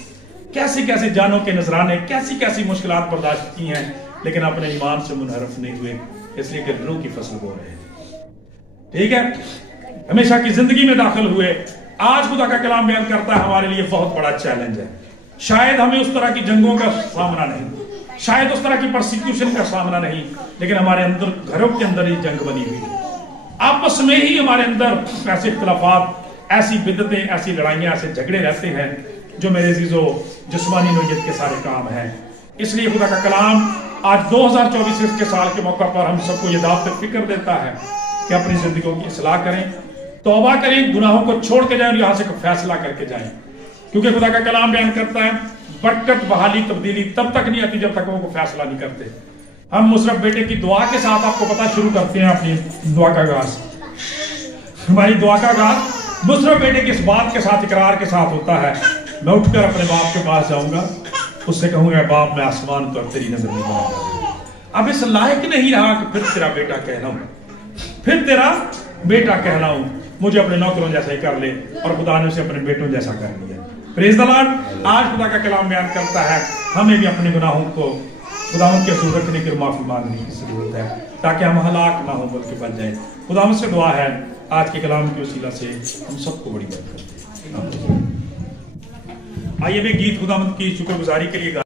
कैसे कैसे जानों के नजराने, कैसी कैसी मुश्किलात बर्दाश्त की हैं, लेकिन अपने ईमान से मुनहरफ नहीं हुए, इसलिए कि रूह की फसल बो रहे हैं। ठीक है, हमेशा की जिंदगी में दाखिल हुए। आज खुदा का कलाम बयान करता है हमारे लिए बहुत बड़ा चैलेंज है। शायद हमें उस तरह की जंगों का सामना नहीं, शायद उस तरह की परसिक्यूशन का सामना नहीं, लेकिन हमारे अंदर घरों के अंदर ही जंग बनी हुई है। आपस में ही हमारे अंदर ऐसे इख्तलाफात, ऐसी बिदतें, ऐसी लड़ाइयाँ, ऐसे झगड़े रहते हैं जो मेरे अजीजों जिस्मानी नोयत के सारे काम हैं। इसलिए खुदा का कलाम आज 2024 के साल के मौका पर हम सबको ये दावत फिक्र देता है कि अपनी जिंदगियों की इस्लाह करें, तौबा करें, गुनाहों को छोड़ के जाएं और यहाँ से कोई फैसला करके जाएं। क्योंकि खुदा का कलाम बयान करता है बरकत, बहाली, तब्दीली तब तक नहीं आती जब तक वो कोई फैसला नहीं करते। हम मुशर्रफ बेटे की दुआ के साथ आपको पता शुरू करते हैं अपनी दुआ का आगाज। हमारी दुआ का आगाज मुशर्रफ बेटे की इस बात के साथ, इकरार के साथ होता है, मैं उठकर अपने बाप के पास जाऊंगा, उससे कहूंगा बाप मैं आसमान पर तेरी नजर में बना, अब इस लायक नहीं रहा कि फिर तेरा बेटा कहलाऊं, फिर तेरा बेटा कहलाऊं, मुझे अपने नौकरों जैसा ही कर ले। और खुदा ने उसे अपने बेटों जैसा कर लिया। Praise the Lord. आज खुदा का कलाम बयान करता है हमें भी अपने गुनाहों को खुदावंद के हज़ूर रखने की माफी मांगने की जरूरत है ताकि हम हलाक ना हो बल्कि बच जाए। खुदावंद से दुआ है आज के कलाम की वसीला से हम सबको बड़ी बरकत दे। आइए वे गीत खुदावंद की शुक्रगुजारी के लिए